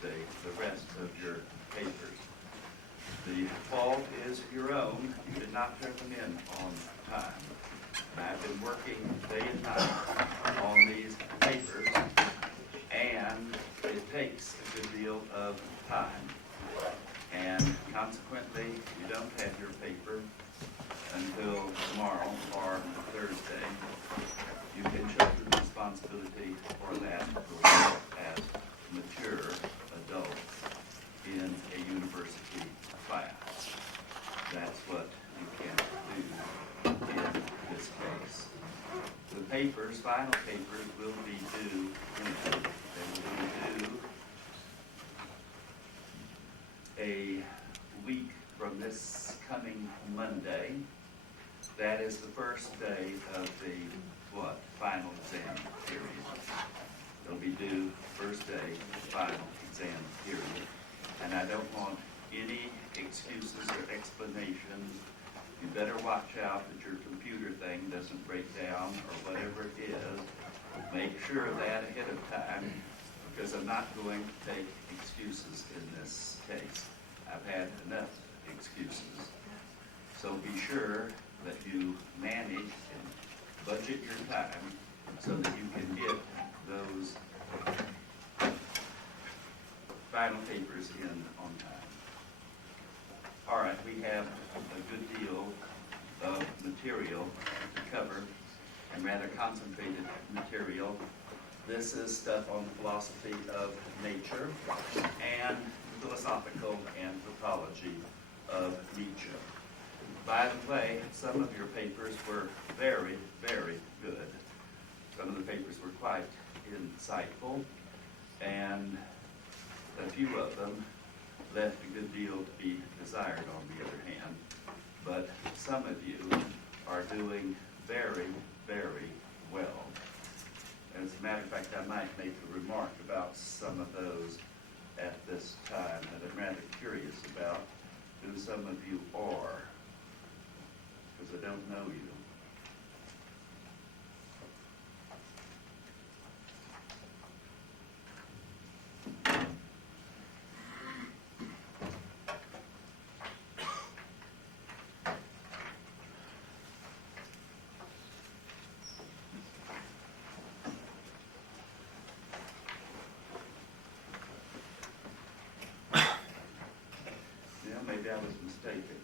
Thursday the rest of your papers. The fault is your own. You did not turn them in on time. And I've been working day and night on these papers, and it takes a good deal of time. And consequently, you don't have your paper until tomorrow or Thursday. You can shoulder the responsibility for that as mature adults in a university class. That's what you can do in this case. The papers, final papers, will be due when? They will be due a week from this coming Monday. That is the first day of the, final exam period. It'll be due first day, final exam period. And I don't want any excuses or explanations. You better watch out that your computer thing doesn't break down or whatever it is. Make sure of that ahead of time, because I'm not going to take excuses in this case. I've had enough excuses. So be sure that you manage and budget your time so that you can get those final papers in on time. All right, we have a good deal of material to cover, and rather concentrated material. This is stuff on the philosophy of nature and philosophical anthropology of Nietzsche. By the way, some of your papers were very, very good. Some of the papers were quite insightful, and a few of them left a good deal to be desired on the other hand. But some of you are doing very, very well. As a matter of fact, I might make a remark about some of those at this time that I'm rather curious about who some of you are, because I don't know you. Maybe I was mistaken.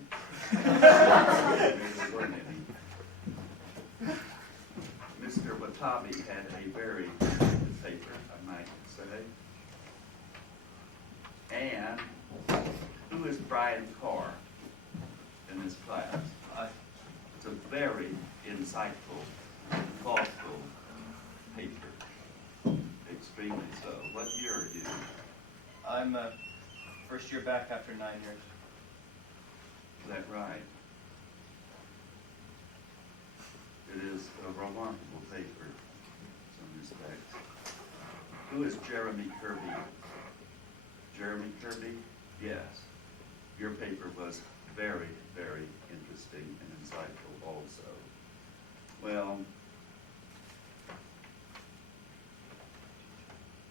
Maybe there weren't any. Mr. Watabe had a very good paper, I might say. And who is Brian Carr in this class? It's a very insightful, thoughtful paper. Extremely so. What year are you? I'm first year back after 9 years. Is that right? It is a remarkable paper in some respects. Who is Jeremy Kirby? Jeremy Kirby? Yes. Your paper was very, very interesting and insightful also. Well,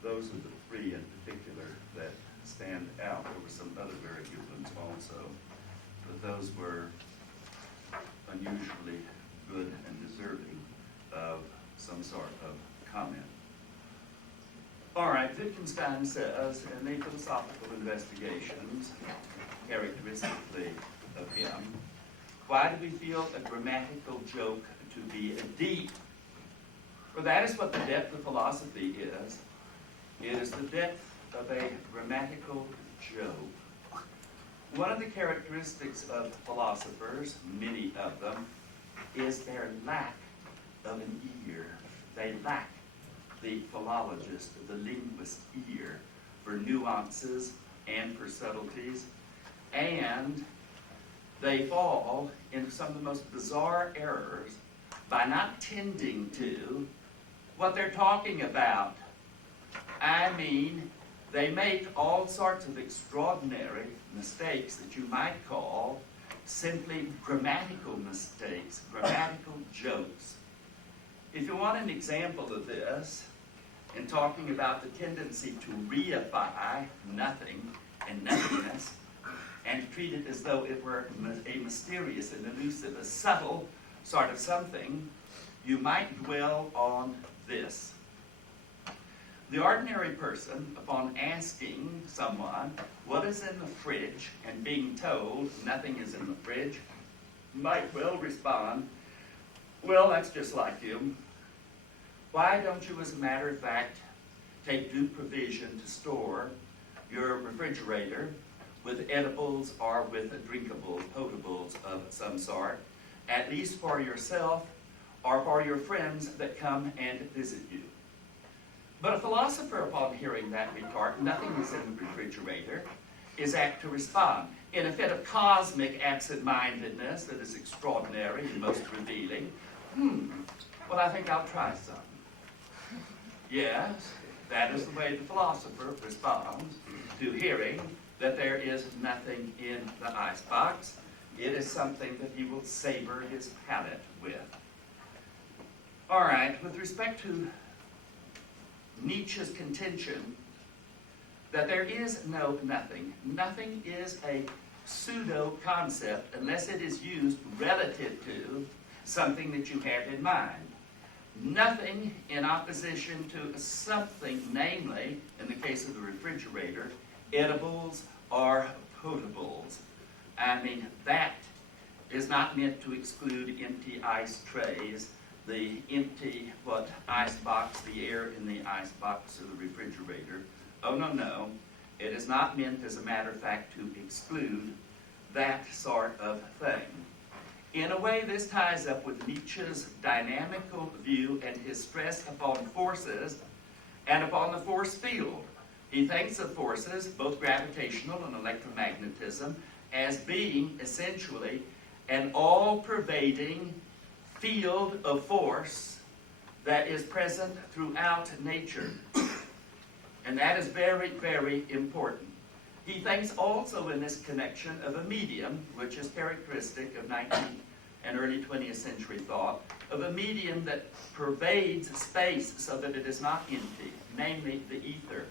those are the three in particular that stand out. There were some other very good ones also, but those were unusually good and deserving of some sort of comment. All right, Wittgenstein says in the philosophical investigations, characteristically of him, why do we feel a grammatical joke to be deep? For that is what the depth of philosophy is. It is the depth of a grammatical joke. One of the characteristics of philosophers, many of them, is their lack of an ear. They lack the philologist, the linguist ear for nuances and for subtleties, and they fall into some of the most bizarre errors by not tending to what they're talking about. I mean, they make all sorts of extraordinary mistakes that you might call simply grammatical mistakes, grammatical jokes. If you want an example of this, in talking about the tendency to reify nothing and nothingness and to treat it as though it were a mysterious and elusive, a subtle sort of something, you might dwell on this. The ordinary person, upon asking someone what is in the fridge and being told nothing is in the fridge, might well respond, well, that's just like you. Why don't you, as a matter of fact, take due provision to store your refrigerator with edibles or with drinkables, potables of some sort, at least for yourself or for your friends that come and visit you? But a philosopher, upon hearing that retort, nothing is in the refrigerator, is apt to respond in a fit of cosmic absent-mindedness that is extraordinary and most revealing. Well, I think I'll try some. Yes, that is the way the philosopher responds to hearing that there is nothing in the icebox. It is something that he will savor his palate with. All right, with respect to Nietzsche's contention that there is no nothing. Nothing is a pseudo-concept unless it is used relative to something that you have in mind. Nothing in opposition to something, namely, in the case of the refrigerator, edibles or potables. I mean, that is not meant to exclude empty ice trays, the empty, ice box, the air in the ice box of the refrigerator. Oh, no. It is not meant, as a matter of fact, to exclude that sort of thing. In a way, this ties up with Nietzsche's dynamical view and his stress upon forces and upon the force field. He thinks of forces, both gravitational and electromagnetism, as being essentially an all-pervading field of force that is present throughout nature. And that is very, very important. He thinks also in this connection of a medium, which is characteristic of 19th and early 20th century thought, of a medium that pervades space so that it is not empty, namely the ether.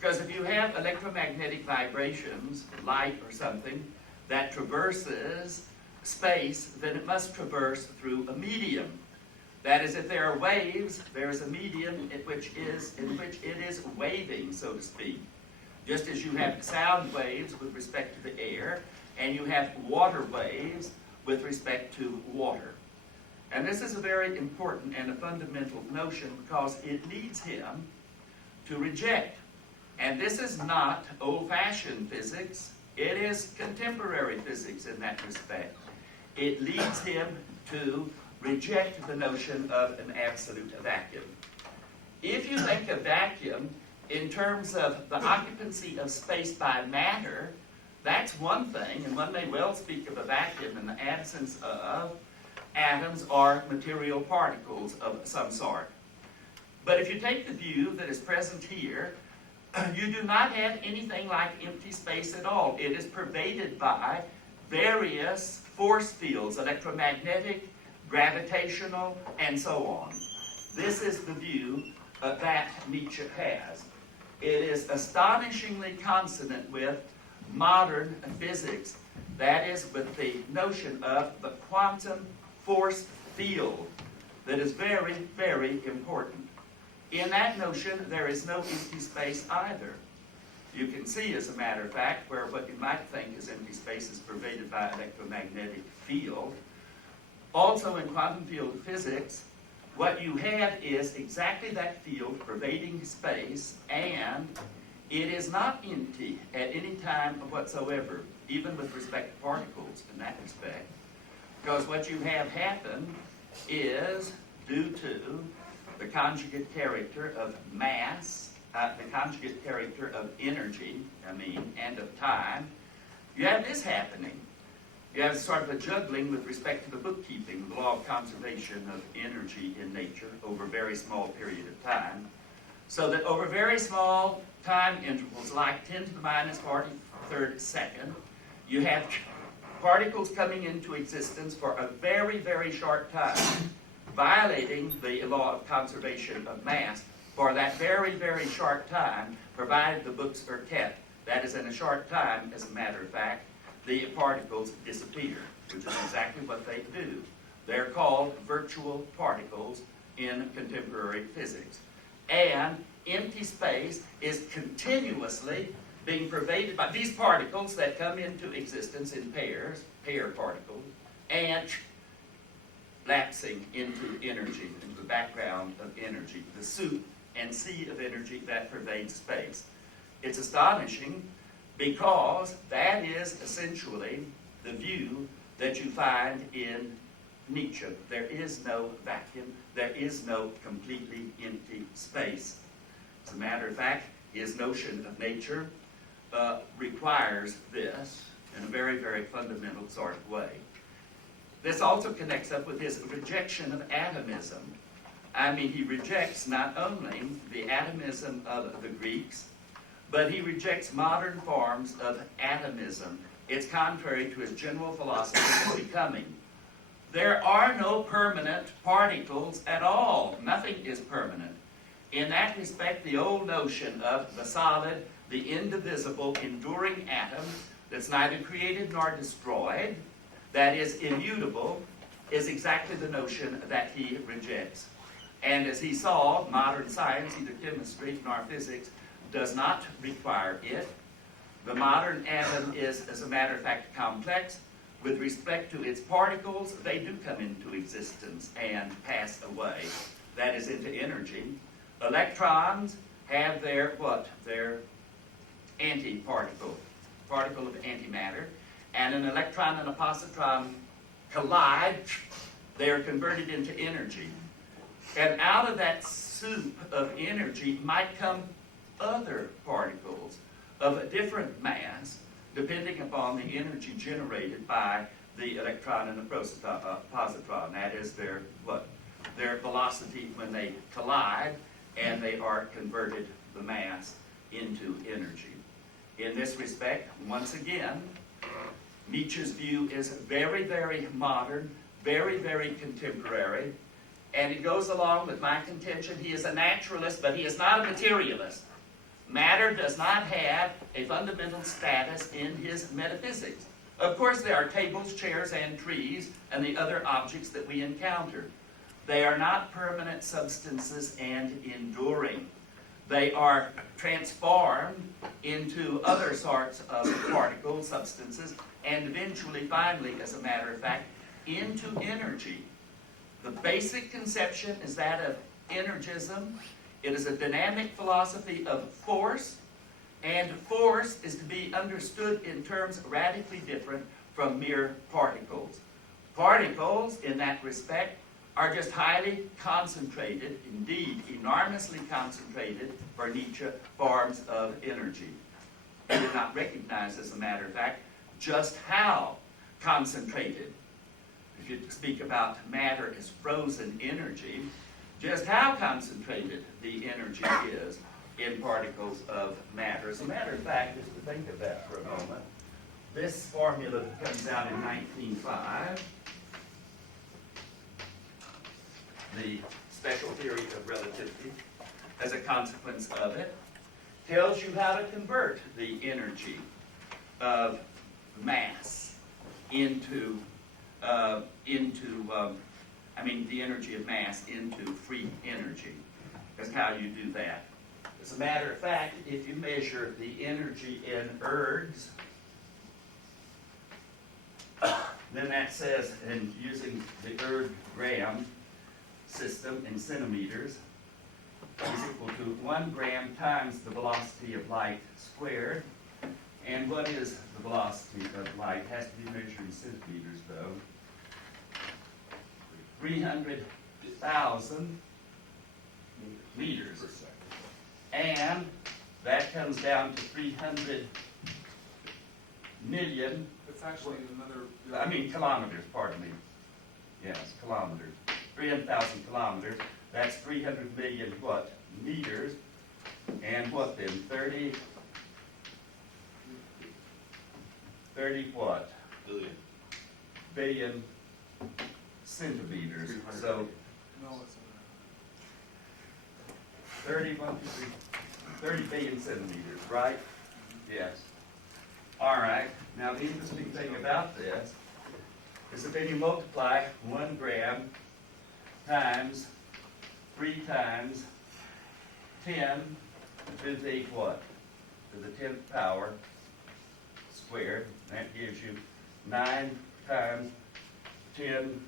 Because if you have electromagnetic vibrations, light or something, that traverses space, then it must traverse through a medium. That is, if there are waves, there is a medium in which it is waving, so to speak. Just as you have sound waves with respect to the air, and you have water waves with respect to water. And this is a very important and a fundamental notion because it leads him to reject. And this is not old-fashioned physics. It is contemporary physics in that respect. It leads him to reject the notion of an absolute vacuum. If you think of vacuum in terms of the occupancy of space by matter, that's one thing, and one may well speak of a vacuum in the absence of atoms or material particles of some sort. But if you take the view that is present here, you do not have anything like empty space at all. It is pervaded by various force fields, electromagnetic, gravitational, and so on. This is the view that Nietzsche has. It is astonishingly consonant with modern physics, that is, with the notion of the quantum force field that is very, very important. In that notion, there is no empty space either. You can see, as a matter of fact, where what you might think is empty space is pervaded by electromagnetic field. Also in quantum field physics, what you have is exactly that field pervading space, and it is not empty at any time whatsoever, even with respect to particles in that respect. Because what you have happen is due to the conjugate character of mass, the conjugate character of energy, and of time. You have this happening. You have sort of a juggling with respect to the bookkeeping, the law of conservation of energy in nature over a very small period of time. So that over very small time intervals, like 10 to the minus 43rd second, you have particles coming into existence for a very, very short time, violating the law of conservation of mass for that very, very short time, provided the books are kept. That is, in a short time, as a matter of fact, the particles disappear, which is exactly what they do. They're called virtual particles in contemporary physics. And empty space is continuously being pervaded by these particles that come into existence in pairs, pair particles, and lapsing into energy, into the background of energy, the soup and sea of energy that pervades space. It's astonishing because that is essentially the view that you find in Nietzsche. There is no vacuum. There is no completely empty space. As a matter of fact, his notion of nature requires this in a very, very fundamental sort of way. This also connects up with his rejection of atomism. I mean, he rejects not only the atomism of the Greeks, but he rejects modern forms of atomism. It's contrary to his general philosophy of becoming. There are no permanent particles at all. Nothing is permanent. In that respect, the old notion of the solid, the indivisible, enduring atom that's neither created nor destroyed, that is immutable, is exactly the notion that he rejects. And as he saw, modern science, either chemistry nor physics, does not require it. The modern atom is, as a matter of fact, complex. With respect to its particles, they do come into existence and pass away. That is into energy. Electrons have their what? Their antiparticle, particle of antimatter. And an electron and a positron collide. They are converted into energy. And out of that soup of energy might come other particles of a different mass, depending upon the energy generated by the electron and the positron. That is their what? Their velocity when they collide, and they are converted, the mass, into energy. In this respect, once again, Nietzsche's view is very, very modern, very, very contemporary, and it goes along with my contention. He is a naturalist, but he is not a materialist. Matter does not have a fundamental status in his metaphysics. Of course, there are tables, chairs, and trees, and the other objects that we encounter. They are not permanent substances and enduring. They are transformed into other sorts of particles, substances, and eventually, finally, as a matter of fact, into energy. The basic conception is that of energism. It is a dynamic philosophy of force, and force is to be understood in terms radically different from mere particles. Particles, in that respect, are just highly concentrated, indeed enormously concentrated, for Nietzsche, forms of energy. He did not recognize, as a matter of fact, just how concentrated. If you speak about matter as frozen energy, just how concentrated the energy is in particles of matter. As a matter of fact, just to think of that for a moment, this formula comes out in 1905, the special theory of relativity, as a consequence of it, tells you how to convert the energy of mass into the energy of mass into free energy. That's how you do that. As a matter of fact, if you measure the energy in ergs, then that says, and using the erg gram system in centimeters, is equal to 1 gram times the velocity of light squared. And what is the velocity of light? It has to be measured in centimeters, though. 300,000 meters per second. And that comes down to 300 million. It's actually another. Kilometers, pardon me. Yes, kilometers. 300,000 kilometers. That's 300 million what? Meters. And what then? 30 what? Billion centimeters. So No, it's 30 billion centimeters, right? Yes. All right. Now, the interesting thing about this is that then you multiply 1 gram times 3 times 10 to the what? To the 10th power squared. That gives you 9 times 10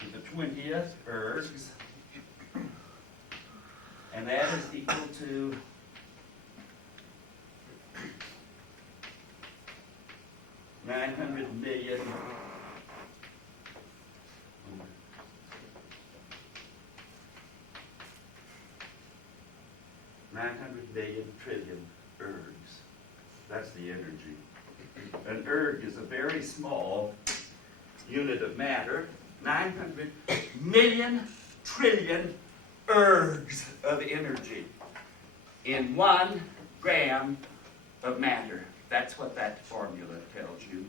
to the 20th ergs. And that is equal to 900 million 900 billion trillion ergs. That's the energy. An erg is a very small unit of matter. 900 million trillion ergs of energy in 1 gram of matter. That's what that formula tells you.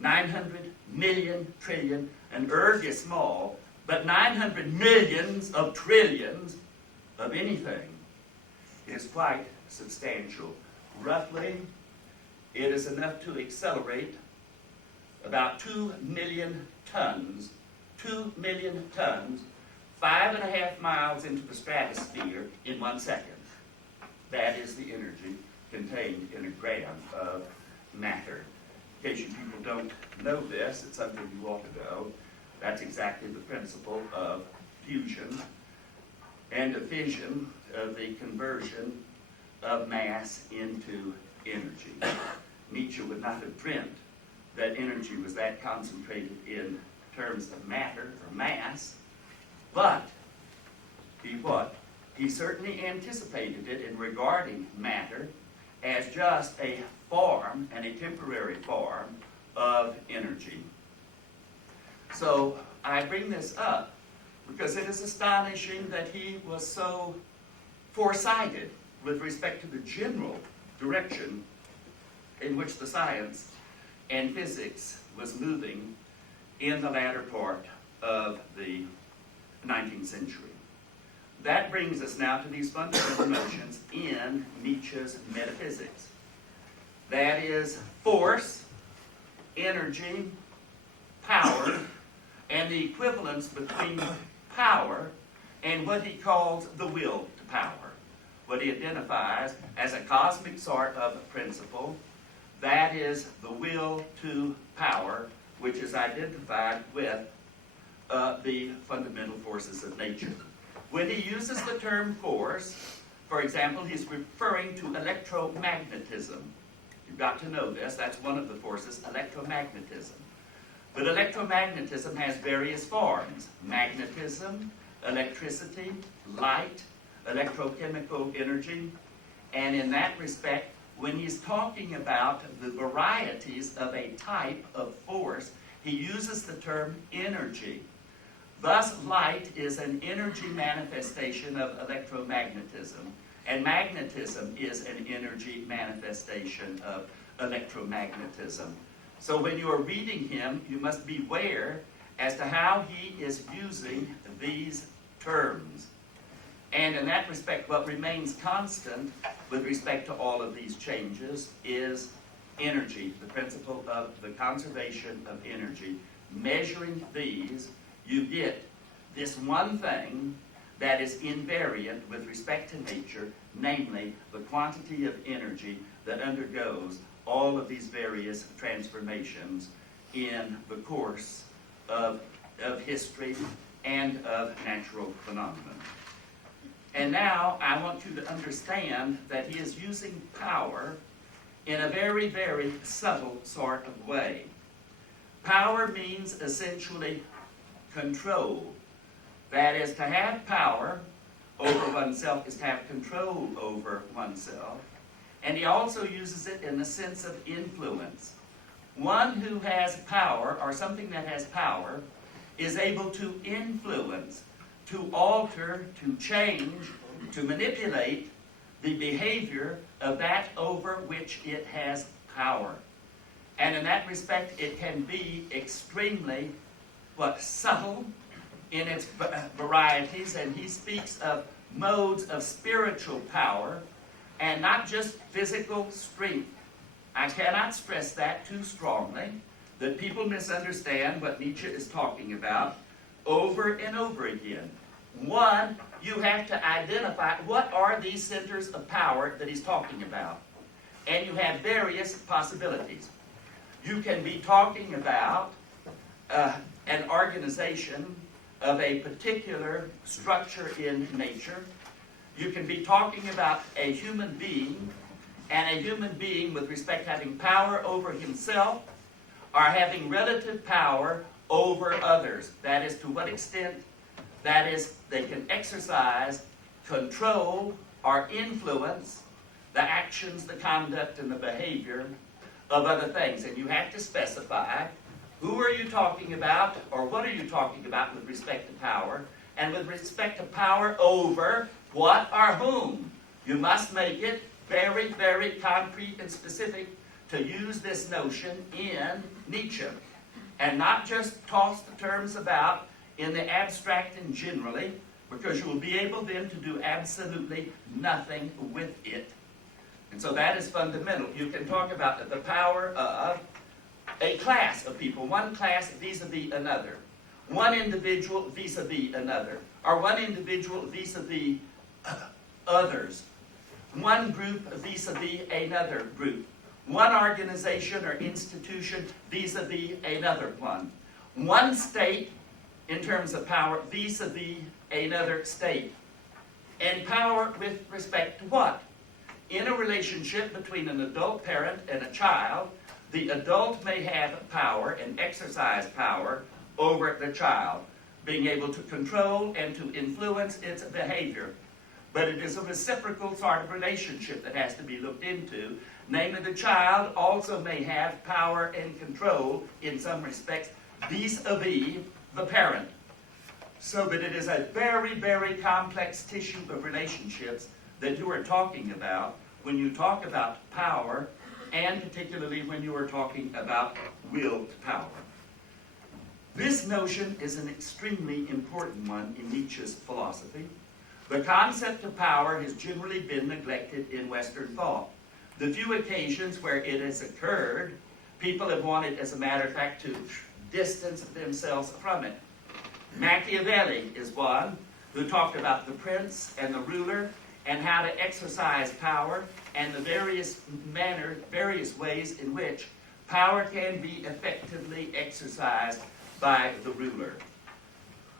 900 million trillion. An erg is small, but 900 millions of trillions of anything is quite substantial. Roughly, it is enough to accelerate about 2 million tons, 2 million tons, 5.5 miles into the stratosphere in 1 second. That is the energy contained in a gram of matter. In case you people don't know this, it's something you ought to know. That's exactly the principle of fusion and of fission, of the conversion of mass into energy. Nietzsche would not have dreamt that energy was that concentrated in terms of matter or mass, but he certainly anticipated it in regarding matter as just a form, and a temporary form, of energy. So I bring this up because it is astonishing that he was so foresighted with respect to the general direction in which the science and physics was moving in the latter part of the 19th century. That brings us now to these fundamental notions in Nietzsche's metaphysics. That is force, energy, power, and the equivalence between power and what he calls the will to power. What he identifies as a cosmic sort of principle, that is the will to power, which is identified with the fundamental forces of nature. When he uses the term force, for example, he's referring to electromagnetism. You've got to know this. That's one of the forces, electromagnetism. But electromagnetism has various forms: magnetism, electricity, light, electrochemical energy. And in that respect, when he's talking about the varieties of a type of force, he uses the term energy. Thus, light is an energy manifestation of electromagnetism, and magnetism is an energy manifestation of electromagnetism. So when you are reading him, you must beware as to how he is using these terms. And in that respect, what remains constant with respect to all of these changes is energy, the principle of the conservation of energy. Measuring these, you get this one thing that is invariant with respect to nature, namely the quantity of energy that undergoes all of these various transformations in the course of history and of natural phenomena. And now I want you to understand that he is using power in a very, very subtle sort of way. Power means essentially control. That is, to have power over oneself is to have control over oneself. And he also uses it in the sense of influence. One who has power, or something that has power, is able to influence, to alter, to change, to manipulate the behavior of that over which it has power. And in that respect, it can be extremely subtle in its varieties, and he speaks of modes of spiritual power and not just physical strength. I cannot stress that too strongly, that people misunderstand what Nietzsche is talking about over and over again. One, you have to identify what are these centers of power that he's talking about. And you have various possibilities. You can be talking about an organization of a particular structure in nature. You can be talking about a human being, and a human being with respect to having power over himself or having relative power over others. That is, to what extent, that is, they can exercise, control, or influence the actions, the conduct, and the behavior of other things. And you have to specify who are you talking about, or what are you talking about with respect to power, and with respect to power over what or whom. You must make it very, very concrete and specific to use this notion in Nietzsche, and not just toss the terms about in the abstract and generally, because you will be able then to do absolutely nothing with it. And so that is fundamental. You can talk about the power of a class of people, one class vis-a-vis another, one individual vis-a-vis another, or one individual vis-a-vis others, one group vis-a-vis another group, one organization or institution vis-a-vis another one state in terms of power vis-a-vis another state, and power with respect to what? In a relationship between an adult parent and a child, the adult may have power and exercise power over the child, being able to control and to influence its behavior. But it is a reciprocal sort of relationship that has to be looked into. Namely, the child also may have power and control in some respects vis-a-vis the parent. So that it is a very, very complex tissue of relationships that you are talking about when you talk about power, and particularly when you are talking about willed power. This notion is an extremely important one in Nietzsche's philosophy. The concept of power has generally been neglected in Western thought. The few occasions where it has occurred, people have wanted, as a matter of fact, to distance themselves from it. Machiavelli is one who talked about the prince and the ruler and how to exercise power and the various ways in which power can be effectively exercised by the ruler.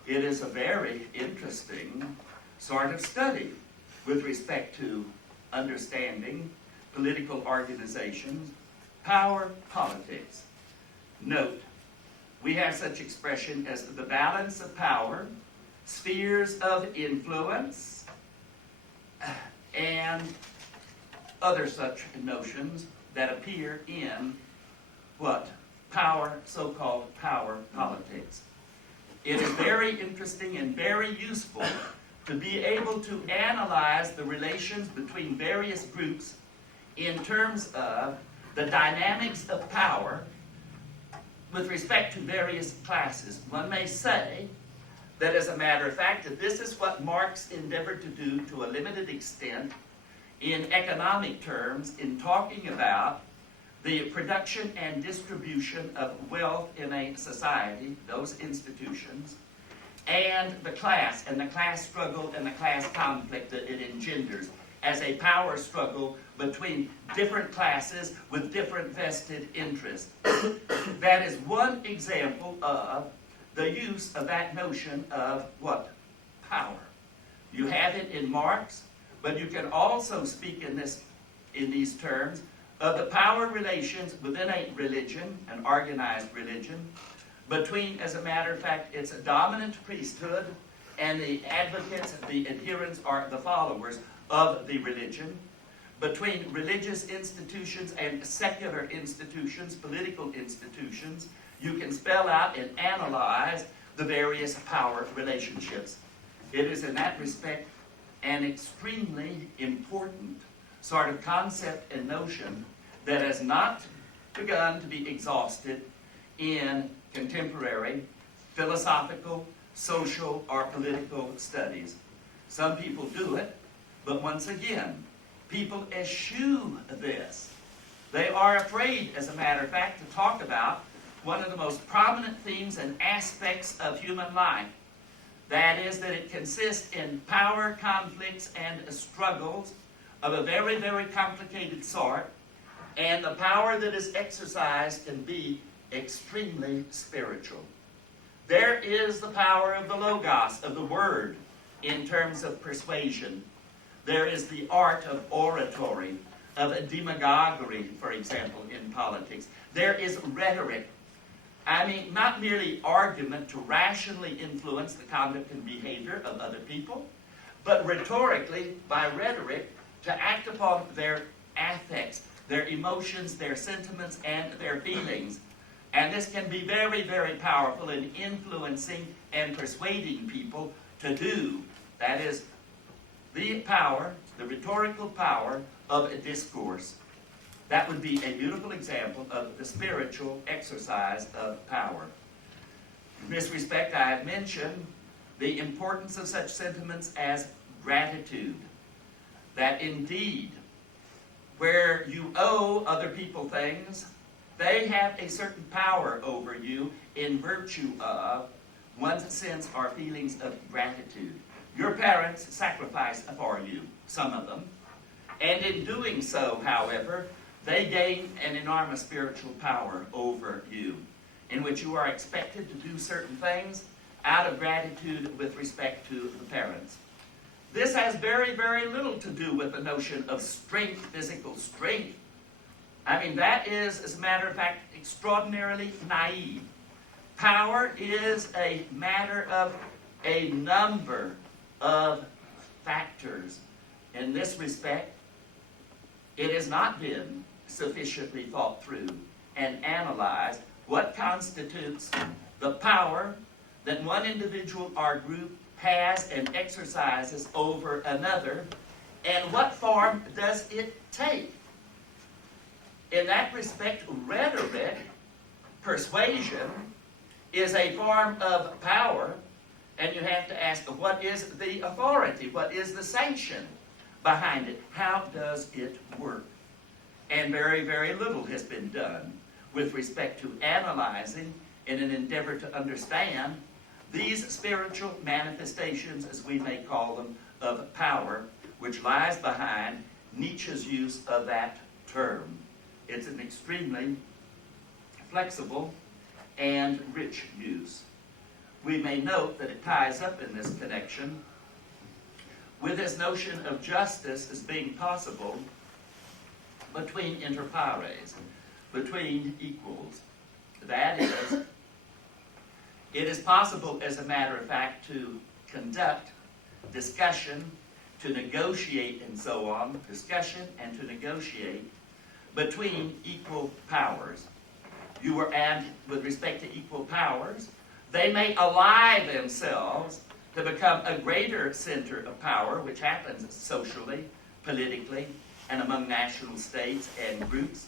It is a very interesting sort of study with respect to understanding political organizations, power politics. Note, we have such expression as the balance of power, spheres of influence, and other such notions that appear in what? Power, so-called power politics. It is very interesting and very useful to be able to analyze the relations between various groups in terms of the dynamics of power with respect to various classes. One may say that, as a matter of fact, that this is what Marx endeavored to do to a limited extent in economic terms in talking about the production and distribution of wealth in a society, those institutions, and the class struggle and the class conflict that it engenders as a power struggle between different classes with different vested interests. That is one example of the use of that notion of what? Power. You have it in Marx, but you can also speak in these terms of the power relations within a religion, an organized religion, between, as a matter of fact, its dominant priesthood and the advocates, the adherents, or the followers of the religion, between religious institutions and secular institutions, political institutions. You can spell out and analyze the various power relationships. It is in that respect an extremely important sort of concept and notion that has not begun to be exhausted in contemporary philosophical, social, or political studies. Some people do it, but once again, people eschew this. They are afraid, as a matter of fact, to talk about one of the most prominent themes and aspects of human life. That is that it consists in power conflicts and struggles of a very, very complicated sort, and the power that is exercised can be extremely spiritual. There is the power of the Logos, of the Word, in terms of persuasion. There is the art of oratory, of demagoguery, for example, in politics. There is rhetoric. I mean, not merely argument to rationally influence the conduct and behavior of other people, but rhetorically, by rhetoric, to act upon their affects, their emotions, their sentiments, and their feelings. And this can be very, very powerful in influencing and persuading people to do. That is the power, the rhetorical power of a discourse. That would be a beautiful example of the spiritual exercise of power. In this respect, I have mentioned the importance of such sentiments as gratitude. That indeed, where you owe other people things, they have a certain power over you in virtue of one's sense or feelings of gratitude. Your parents sacrificed for you, some of them, and in doing so, however, they gain an enormous spiritual power over you, in which you are expected to do certain things out of gratitude with respect to the parents. This has very, very little to do with the notion of strength, physical strength. I mean, that is, as a matter of fact, extraordinarily naive. Power is a matter of a number of factors. In this respect, it has not been sufficiently thought through and analyzed what constitutes the power that one individual or group has and exercises over another, and what form does it take. In that respect, rhetoric, persuasion, is a form of power, and you have to ask, what is the authority? What is the sanction behind it? How does it work? And very, very little has been done with respect to analyzing in an endeavor to understand these spiritual manifestations, as we may call them, of power, which lies behind Nietzsche's use of that term. It's an extremely flexible and rich use. We may note that it ties up in this connection with this notion of justice as being possible between inter pares, between equals. That is, it is possible, as a matter of fact, to conduct discussion, to negotiate and so on, discussion and to negotiate between equal powers. And with respect to equal powers, they may ally themselves to become a greater center of power, which happens socially, politically, and among national states and groups.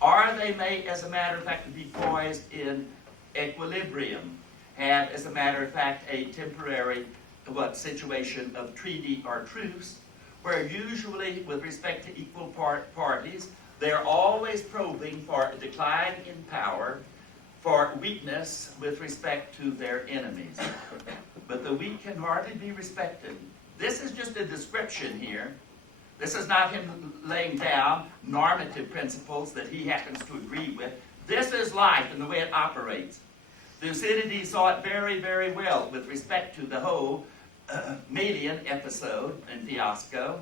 Or they may, as a matter of fact, be poised in equilibrium, have, as a matter of fact, a temporary situation of treaty or truce, where usually, with respect to equal parties, they're always probing for a decline in power, for weakness with respect to their enemies. But the weak can hardly be respected. This is just a description here. This is not him laying down normative principles that he happens to agree with. This is life and the way it operates. Thucydides saw it very, very well with respect to the whole Melian episode in Fiasco,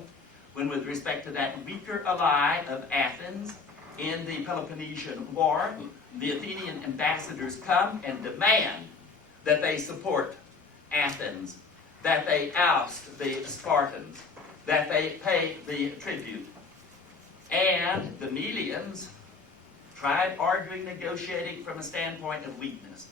when with respect to that weaker ally of Athens in the Peloponnesian War, the Athenian ambassadors come and demand that they support Athens, that they oust the Spartans, that they pay the tribute. And the Melians tried arguing, negotiating from a standpoint of weakness.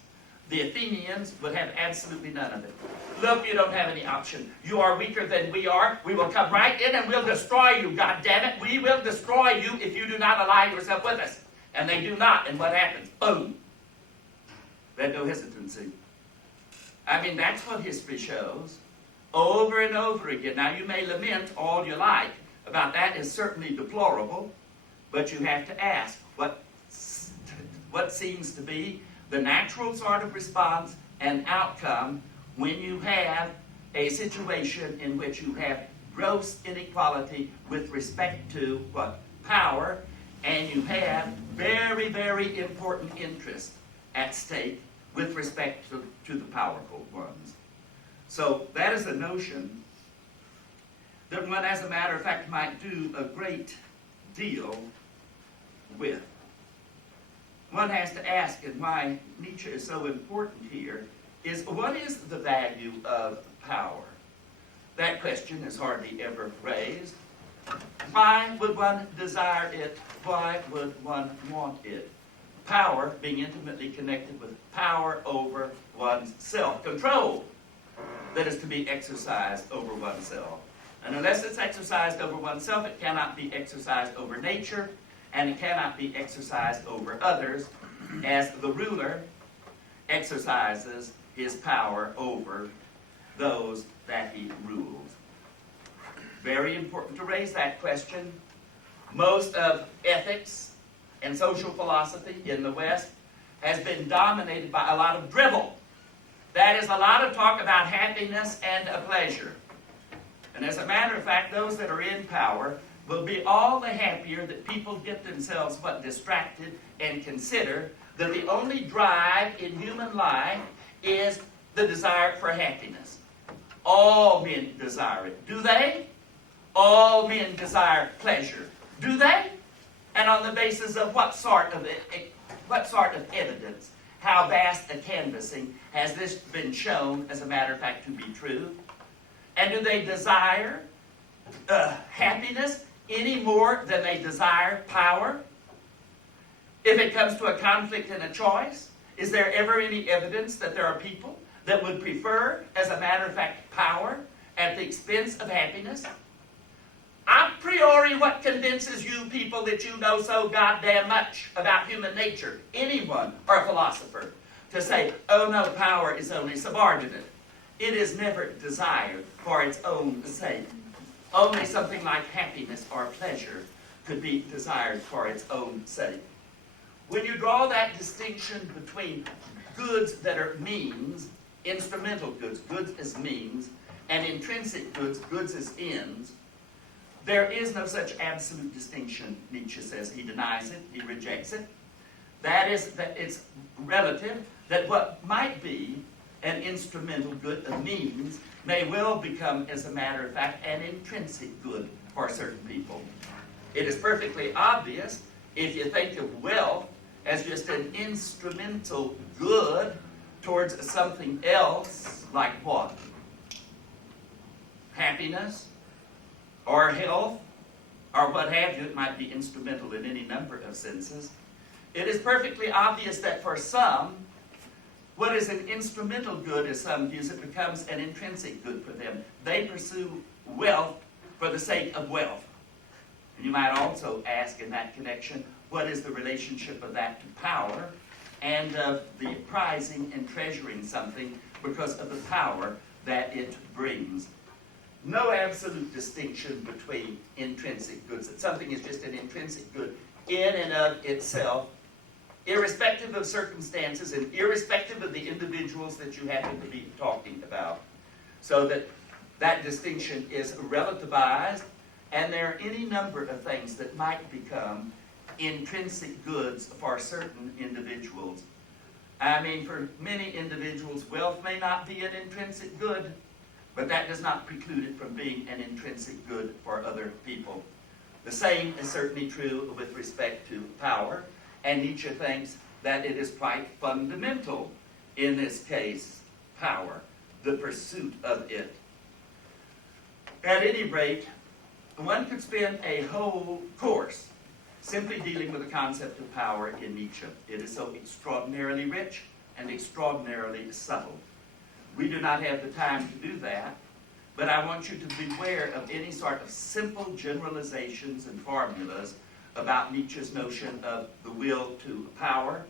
The Athenians would have absolutely none of it. Look, you don't have any option. You are weaker than we are. We will come right in and we'll destroy you, goddammit. We will destroy you if you do not ally yourself with us. And they do not, and what happens? Boom. They had no hesitancy. I mean, that's what history shows. over and over again. Now, you may lament all you like about that is certainly deplorable, but you have to ask what seems to be the natural sort of response and outcome when you have a situation in which you have gross inequality with respect to what? Power, and you have very, very important interests at stake with respect to the powerful ones. So that is a notion that one, as a matter of fact, might do a great deal with. One has to ask, and why Nietzsche is so important here, is what is the value of power? That question is hardly ever raised. Why would one desire it? Why would one want it? Power being intimately connected with power over one's self. Control that is to be exercised over oneself. And unless it's exercised over oneself, it cannot be exercised over nature, and it cannot be exercised over others, as the ruler exercises his power over those that he rules. Very important to raise that question. Most of ethics and social philosophy in the West has been dominated by a lot of drivel. That is a lot of talk about happiness and pleasure. And as a matter of fact, those that are in power will be all the happier that people get themselves distracted and consider that the only drive in human life is the desire for happiness. All men desire it. Do they? All men desire pleasure. Do they? And on the basis of what sort of evidence? How vast a canvassing has this been shown, as a matter of fact, to be true? And do they desire happiness any more than they desire power? If it comes to a conflict and a choice, is there ever any evidence that there are people that would prefer, as a matter of fact, power at the expense of happiness? A priori, what convinces you people that you know so goddamn much about human nature, anyone or a philosopher, to say, oh no, power is only subordinate. It is never desired for its own sake. Only something like happiness or pleasure could be desired for its own sake. When you draw that distinction between goods that are means, instrumental goods, goods as means, and intrinsic goods, goods as ends, there is no such absolute distinction, Nietzsche says. He denies it, he rejects it. That is, that it's relative, that what might be an instrumental good, a means, may well become, as a matter of fact, an intrinsic good for certain people. It is perfectly obvious, if you think of wealth as just an instrumental good towards something else, like what? Happiness, or health, or what have you. It might be instrumental in any number of senses. It is perfectly obvious that for some, what is an instrumental good, as some views it, becomes an intrinsic good for them. They pursue wealth for the sake of wealth. And you might also ask in that connection, what is the relationship of that to power, and of the prizing and treasuring something because of the power that it brings. No absolute distinction between intrinsic goods, that something is just an intrinsic good in and of itself, irrespective of circumstances and irrespective of the individuals that you happen to be talking about. So that distinction is relativized, and there are any number of things that might become intrinsic goods for certain individuals. I mean, for many individuals, wealth may not be an intrinsic good, but that does not preclude it from being an intrinsic good for other people. The same is certainly true with respect to power, and Nietzsche thinks that it is quite fundamental in this case, power, the pursuit of it. At any rate, one could spend a whole course simply dealing with the concept of power in Nietzsche. It is so extraordinarily rich and extraordinarily subtle. We do not have the time to do that, but I want you to beware of any sort of simple generalizations and formulas about Nietzsche's notion of the will to power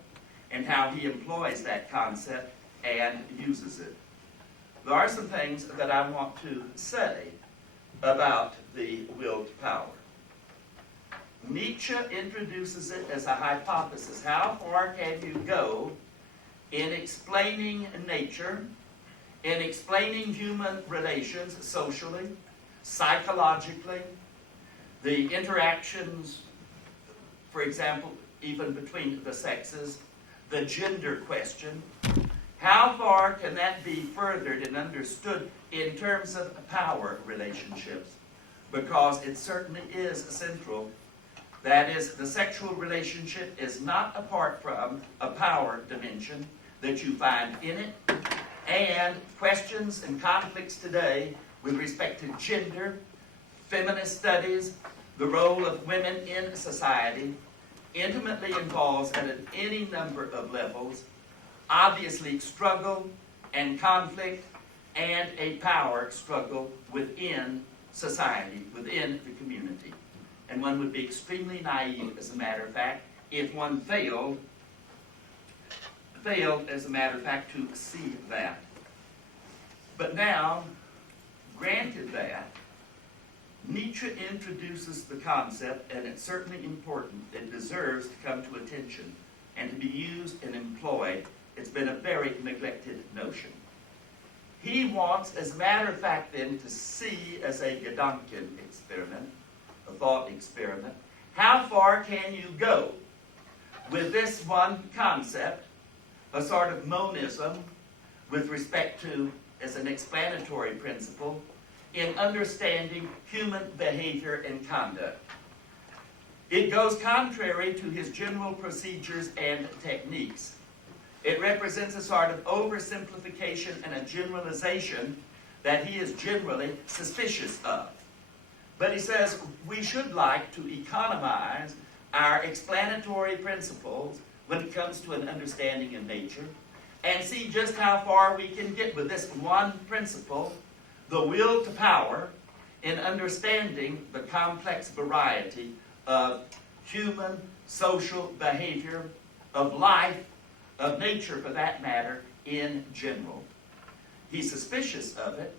and how he employs that concept and uses it. there are some things that I want to say about the will to power. Nietzsche introduces it as a hypothesis. How far can you go in explaining nature, in explaining human relations socially, psychologically, the interactions, for example, even between the sexes, the gender question? How far can that be furthered and understood in terms of power relationships? Because it certainly is central. That is, the sexual relationship is not apart from a power dimension that you find in it. And questions and conflicts today with respect to gender, feminist studies, the role of women in society, intimately involves at any number of levels, obviously struggle and conflict and a power struggle within society, within the community. And one would be extremely naive, as a matter of fact, if one failed, as a matter of fact, to see that. But now, granted that, Nietzsche introduces the concept, and it's certainly important. It deserves to come to attention and to be used and employed. It's been a very neglected notion. He wants, as a matter of fact, then, to see as a Gedanken experiment, a thought experiment, how far can you go with this one concept, a sort of monism, with respect to, as an explanatory principle, in understanding human behavior and conduct. It goes contrary to his general procedures and techniques. It represents a sort of oversimplification and a generalization that he is generally suspicious of. But he says we should like to economize our explanatory principles when it comes to an understanding of nature and see just how far we can get with this one principle, the will to power, in understanding the complex variety of human social behavior, of life, of nature for that matter, in general. He's suspicious of it,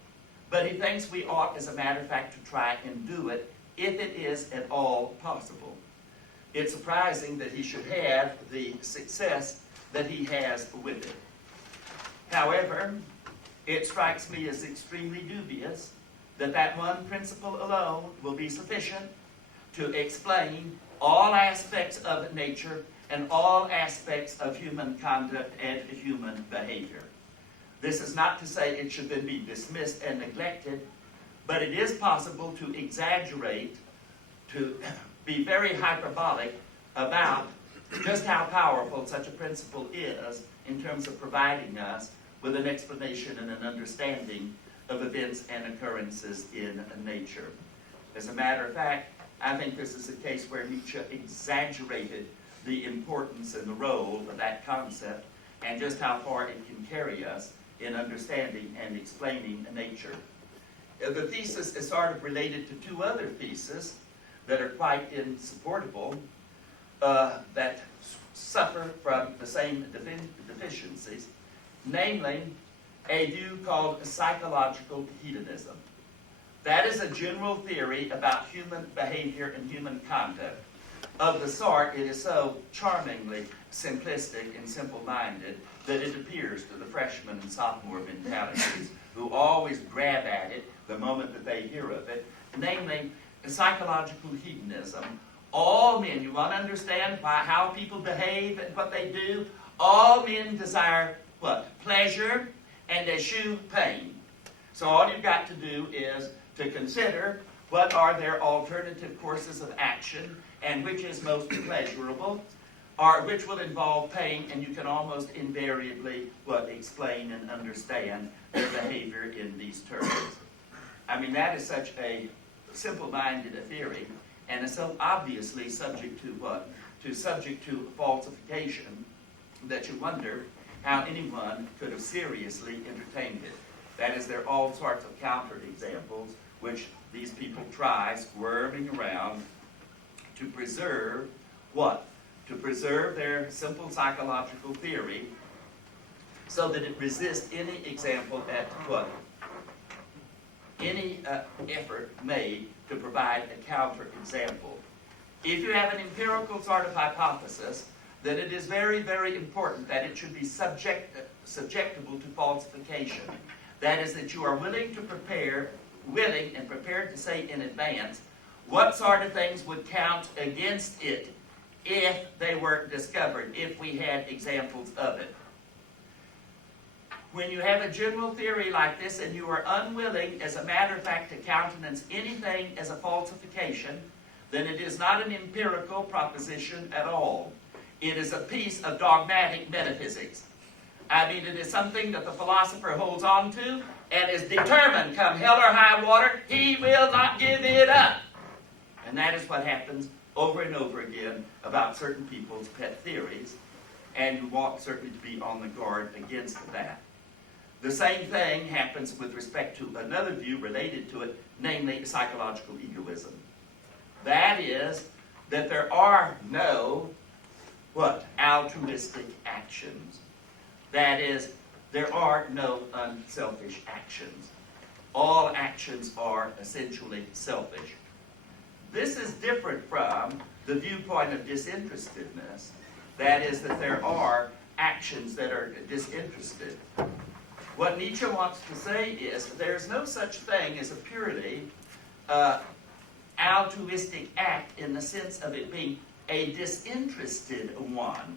but he thinks we ought, as a matter of fact, to try and do it if it is at all possible. It's surprising that he should have the success that he has with it. However, it strikes me as extremely dubious that that one principle alone will be sufficient to explain all aspects of nature and all aspects of human conduct and human behavior. This is not to say it should then be dismissed and neglected, but it is possible to exaggerate, to be very hyperbolic about just how powerful such a principle is in terms of providing us with an explanation and an understanding of events and occurrences in nature. As a matter of fact, I think this is a case where Nietzsche exaggerated the importance and the role of that concept and just how far it can carry us in understanding and explaining nature. The thesis is sort of related to two other theses that are quite insupportable, that suffer from the same deficiencies, namely a view called psychological hedonism. That is a general theory about human behavior and human conduct. Of the sort, it is so charmingly simplistic and simple-minded that it appears to the freshman and sophomore mentalities who always grab at it the moment that they hear of it, namely psychological hedonism. All men, you want to understand how people behave and what they do? All men desire what? Pleasure and eschew pain. So all you've got to do is to consider what are their alternative courses of action and which is most pleasurable, or which will involve pain, and you can almost invariably explain and understand their behavior in these terms. I mean, that is such a simple-minded theory, and is so obviously subject to what? Subject to falsification, that you wonder how anyone could have seriously entertained it. That is, there are all sorts of counter-examples which these people try, squirming around, to preserve what? To preserve their simple psychological theory so that it resists any example at what? Any effort made to provide a counter example. If you have an empirical sort of hypothesis, then it is very, very important that it should be subjectable to falsification. That is, that you are willing and prepared to say in advance what sort of things would count against it if they were discovered, if we had examples of it. When you have a general theory like this and you are unwilling, as a matter of fact, to countenance anything as a falsification, then it is not an empirical proposition at all. It is a piece of dogmatic metaphysics. I mean, it is something that the philosopher holds on to and is determined, come hell or high water, he will not give it up. And that is what happens over and over again about certain people's pet theories, and you want certainly to be on the guard against that. The same thing happens with respect to another view related to it, namely psychological egoism. That is, that there are no, altruistic actions. That is, there are no unselfish actions. All actions are essentially selfish. This is different from the viewpoint of disinterestedness. That is, that there are actions that are disinterested. What Nietzsche wants to say is there's no such thing as a purely altruistic act in the sense of it being a disinterested one.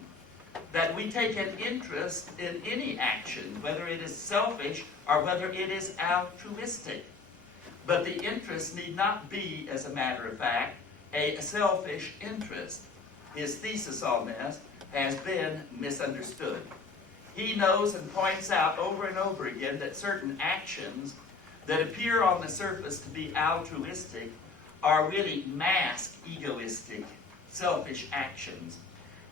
That we take an interest in any action, whether it is selfish or whether it is altruistic. But the interest need not be, as a matter of fact, a selfish interest. His thesis on this has been misunderstood. He knows and points out over and over again that certain actions that appear on the surface to be altruistic are really masked, egoistic, selfish actions,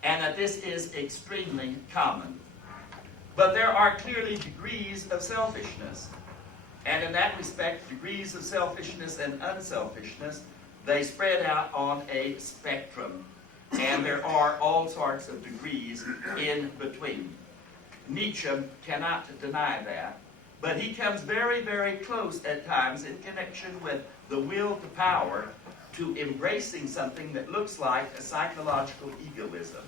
and that this is extremely common. But there are clearly degrees of selfishness, and in that respect, degrees of selfishness and unselfishness, they spread out on a spectrum, and there are all sorts of degrees in between. Nietzsche cannot deny that, but he comes very, very close at times in connection with the will to power to embracing something that looks like a psychological egoism.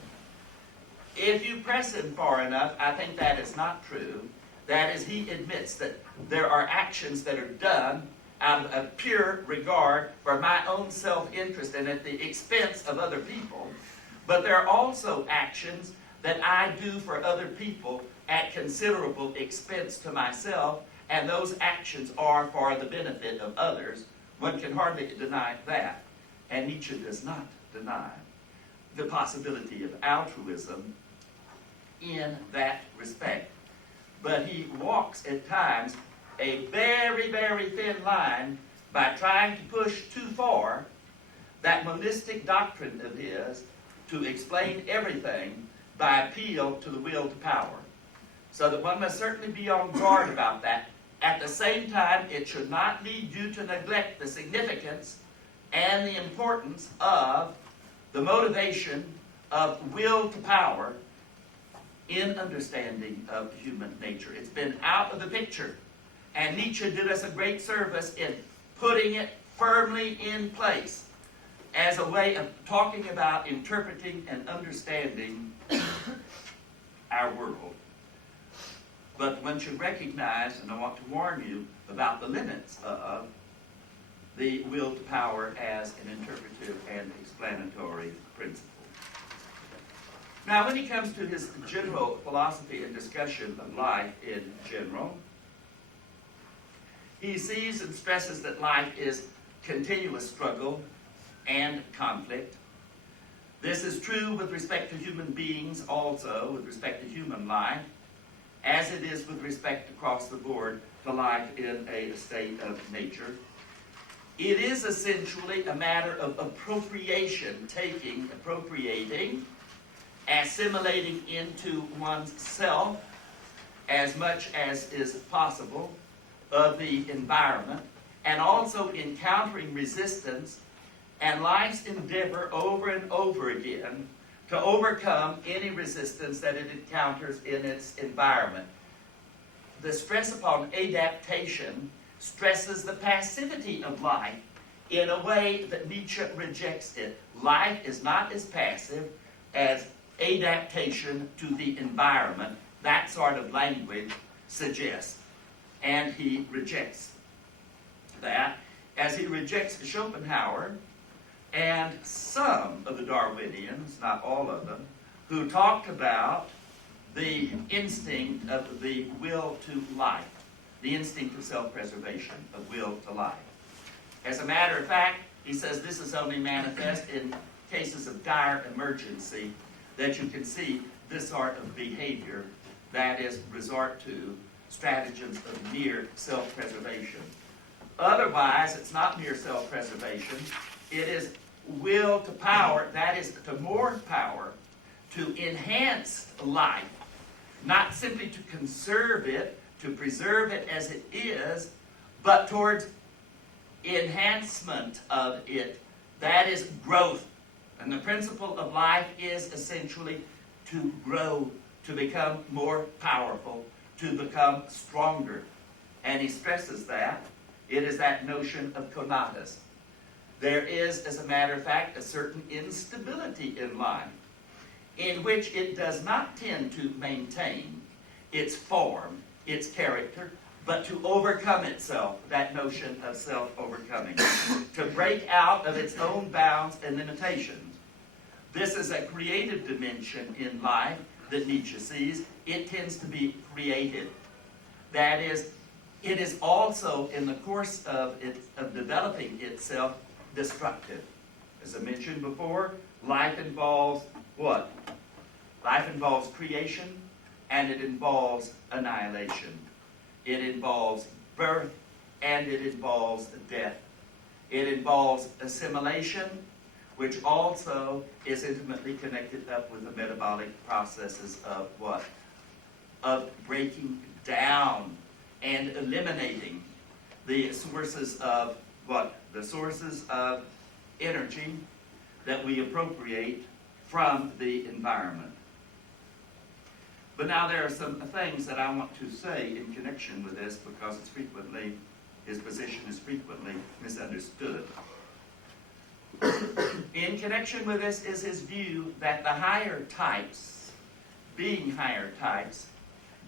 If you press him far enough, I think that is not true. That is, he admits that there are actions that are done out of pure regard for my own self-interest and at the expense of other people. But there are also actions that I do for other people at considerable expense to myself, and those actions are for the benefit of others. One can hardly deny that. And Nietzsche does not deny the possibility of altruism in that respect. But he walks at times a very, very thin line by trying to push too far that monistic doctrine of his to explain everything by appeal to the will to power. So that one must certainly be on guard about that. At the same time, it should not lead you to neglect the significance and the importance of the motivation of will to power in understanding of human nature. It's been out of the picture. And Nietzsche did us a great service in putting it firmly in place as a way of talking about interpreting and understanding our world. But one should recognize, and I want to warn you about the limits of the will to power as an interpretive and explanatory principle. Now, when he comes to his general philosophy and discussion of life in general, he sees and stresses that life is continuous struggle and conflict. This is true with respect to human beings also, with respect to human life, as it is with respect across the board to life in a state of nature. It is essentially a matter of appropriation, appropriating, assimilating into one's self as much as is possible of the environment, and also encountering resistance and life's endeavor over and over again to overcome any resistance that it encounters in its environment. the stress upon adaptation stresses the passivity of life in a way that Nietzsche rejects it. Life is not as passive as adaptation to the environment, that sort of language suggests. And he rejects that, as he rejects Schopenhauer and some of the Darwinians, not all of them, who talked about the instinct of the will to life, the instinct of self-preservation, of will to life. As a matter of fact, he says this is only manifest in cases of dire emergency, that you can see this sort of behavior, that is, resort to stratagems of mere self-preservation. Otherwise, it's not mere self-preservation. It is will to power, that is, to more power, to enhance life, not simply to conserve it, to preserve it as it is, but towards enhancement of it, that is growth. And the principle of life is essentially to grow, to become more powerful, to become stronger. And he stresses that. It is that notion of conatus. There is, as a matter of fact, a certain instability in life in which it does not tend to maintain its form, its character, but to overcome itself, that notion of self-overcoming, to break out of its own bounds and limitations. This is a creative dimension in life that Nietzsche sees. It tends to be creative. That is, it is also, in the course of developing itself, destructive. As I mentioned before, life involves what? Life involves creation, and it involves annihilation. It involves birth, and it involves death. It involves assimilation, which also is intimately connected up with the metabolic processes of what? Of breaking down and eliminating the sources of what? The sources of energy that we appropriate from the environment. But now there are some things that I want to say in connection with this, because it's frequently, his position is frequently misunderstood. In connection with this is his view that the higher types, being higher types,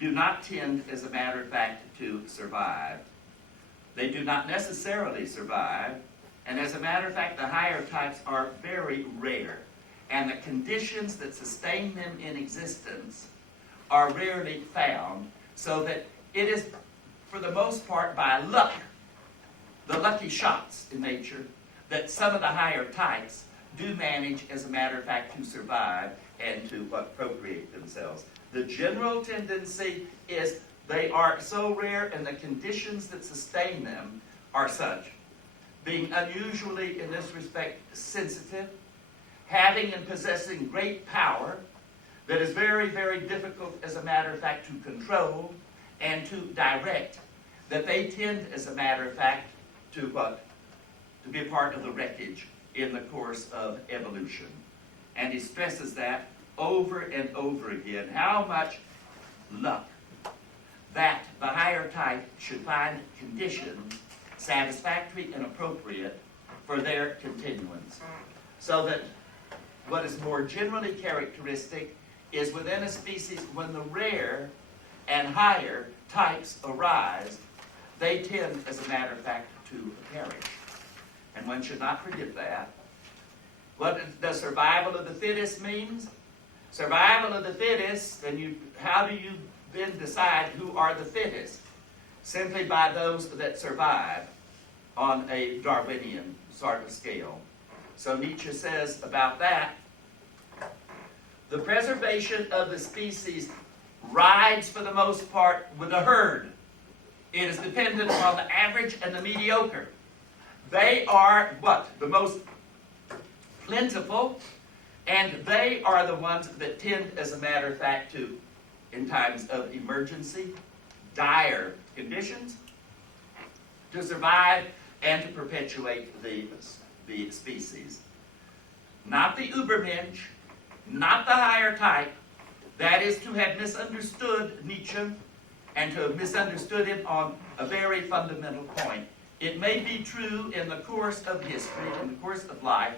do not tend, as a matter of fact, to survive. They do not necessarily survive, and as a matter of fact, the higher types are very rare, and the conditions that sustain them in existence are rarely found, so that it is, for the most part, by luck, the lucky shots in nature, that some of the higher types do manage, as a matter of fact, to survive and to procreate themselves. The general tendency is they are so rare, and the conditions that sustain them are such. Being unusually, in this respect, sensitive, having and possessing great power, that is very, very difficult, as a matter of fact, to control and to direct, that they tend, as a matter of fact, to what? To be a part of the wreckage in the course of evolution. And he stresses that over and over again, how much luck that the higher type should find conditions satisfactory and appropriate for their continuance. So that what is more generally characteristic is within a species, when the rare and higher types arise, they tend, as a matter of fact, to perish. And one should not forget that. What does survival of the fittest means? Survival of the fittest, and how do you then decide who are the fittest? Simply by those that survive on a Darwinian sort of scale. So Nietzsche says about that, the preservation of the species rides for the most part with the herd. It is dependent on the average and the mediocre. They are what? The most plentiful, and they are the ones that tend, as a matter of fact, to, in times of emergency, dire conditions, to survive and to perpetuate the species. Not the Übermensch, not the higher type, that is to have misunderstood Nietzsche and to have misunderstood him on a very fundamental point. It may be true in the course of history, in the course of life,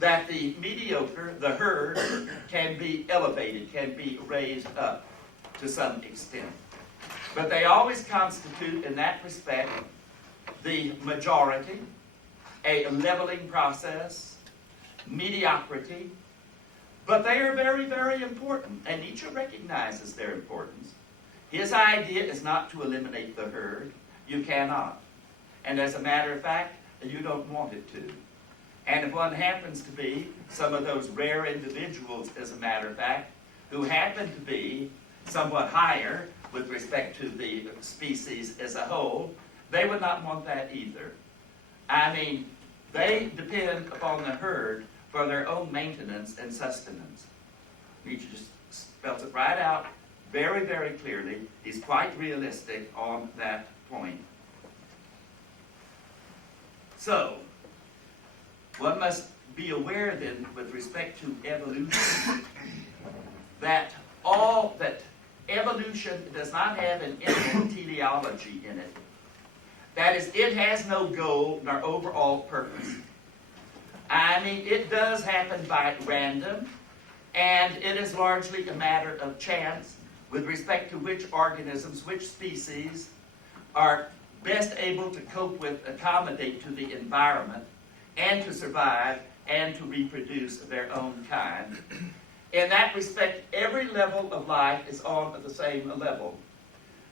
that the mediocre, the herd, can be elevated, can be raised up to some extent. But they always constitute, in that respect, the majority, a leveling process, mediocrity. But they are very, very important, and Nietzsche recognizes their importance. His idea is not to eliminate the herd. You cannot. And as a matter of fact, you don't want it to. And if one happens to be some of those rare individuals, as a matter of fact, who happen to be somewhat higher with respect to the species as a whole, they would not want that either. I mean, they depend upon the herd for their own maintenance and sustenance. Nietzsche just spells it right out very, very clearly. He's quite realistic on that point. So, one must be aware then, with respect to evolution, that evolution does not have an infinite teleology in it. That is, it has no goal nor overall purpose. I mean, it does happen by random, and it is largely a matter of chance with respect to which organisms, which species are best able to cope with, accommodate to the environment, and to survive, and to reproduce their own kind. In that respect, every level of life is on the same level.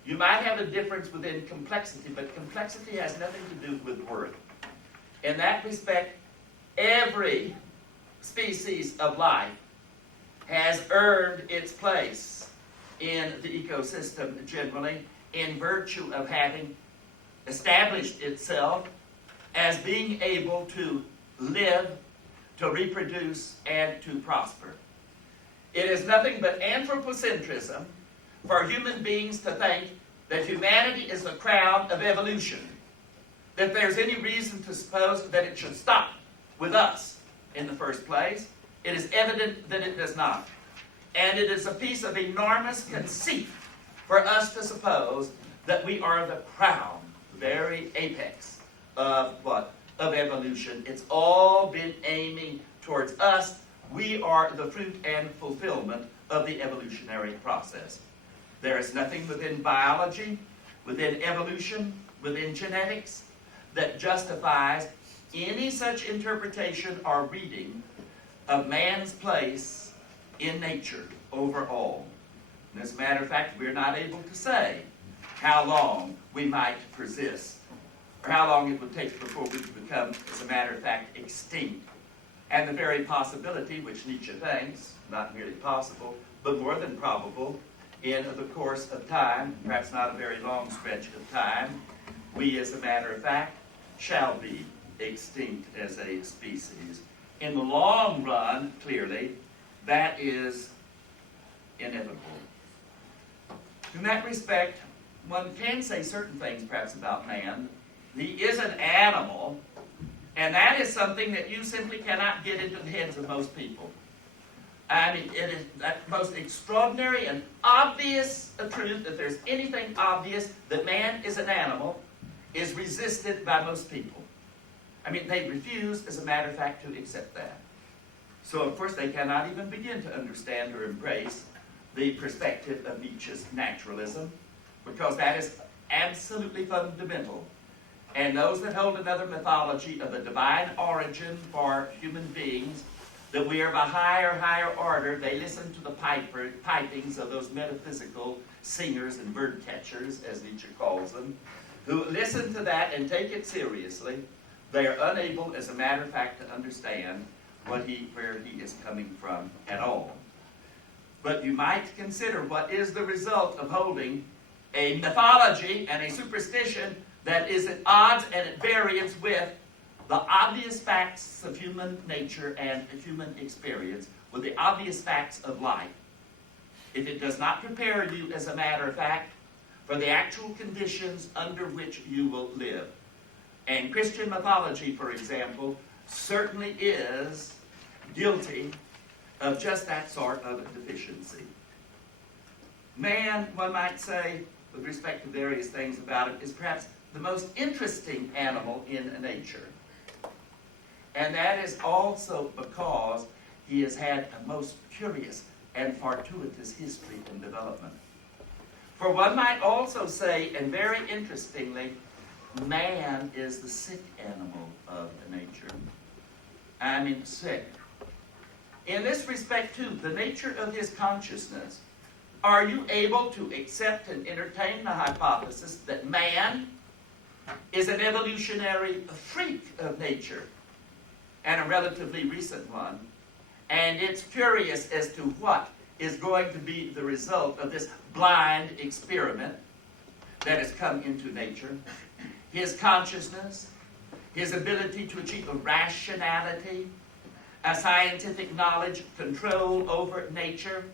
You might have a difference within complexity, but complexity has nothing to do with worth. In that respect, every species of life has earned its place in the ecosystem generally in virtue of having established itself as being able to live, to reproduce, and to prosper. It is nothing but anthropocentrism for human beings to think that humanity is the crown of evolution, that there's any reason to suppose that it should stop with us in the first place. It is evident that it does not. And it is a piece of enormous conceit for us to suppose that we are the crown, the very apex of what? Of evolution. It's all been aiming towards us. We are the fruit and fulfillment of the evolutionary process. There is nothing within biology, within evolution, within genetics, that justifies any such interpretation or reading of man's place in nature overall. And as a matter of fact, we're not able to say how long we might persist, or how long it would take before we could become, as a matter of fact, extinct. And the very possibility, which Nietzsche thinks, not merely possible, but more than probable, in the course of time, perhaps not a very long stretch of time, we, as a matter of fact, shall be extinct as a species. In the long run, clearly, that is inevitable. In that respect, one can say certain things, perhaps, about man. He is an animal, and that is something that you simply cannot get into the heads of most people. I mean, it is that most extraordinary and obvious truth, that there's anything obvious that man is an animal, is resisted by most people. I mean, they refuse, as a matter of fact, to accept that. So, of course, they cannot even begin to understand or embrace the perspective of Nietzsche's naturalism, because that is absolutely fundamental. And those that hold another mythology of a divine origin for human beings, that we are of a higher order, they listen to the pipings of those metaphysical singers and bird catchers, as Nietzsche calls them, who listen to that and take it seriously. They are unable, as a matter of fact, to understand where he is coming from at all. But you might consider what is the result of holding a mythology and a superstition that is at odds and at variance with the obvious facts of human nature and human experience, with the obvious facts of life. If it does not prepare you, as a matter of fact, for the actual conditions under which you will live. And Christian mythology, for example, certainly is guilty of just that sort of deficiency. Man, one might say, with respect to various things about it, is perhaps the most interesting animal in nature. And that is also because he has had a most curious and fortuitous history and development. For one might also say, and very interestingly, man is the sick animal of nature. I mean, sick. In this respect, too, the nature of his consciousness, are you able to accept and entertain the hypothesis that man is an evolutionary freak of nature, and a relatively recent one, and it's curious as to what is going to be the result of this blind experiment that has come into nature? His consciousness, his ability to achieve a rationality, a scientific knowledge, control over nature.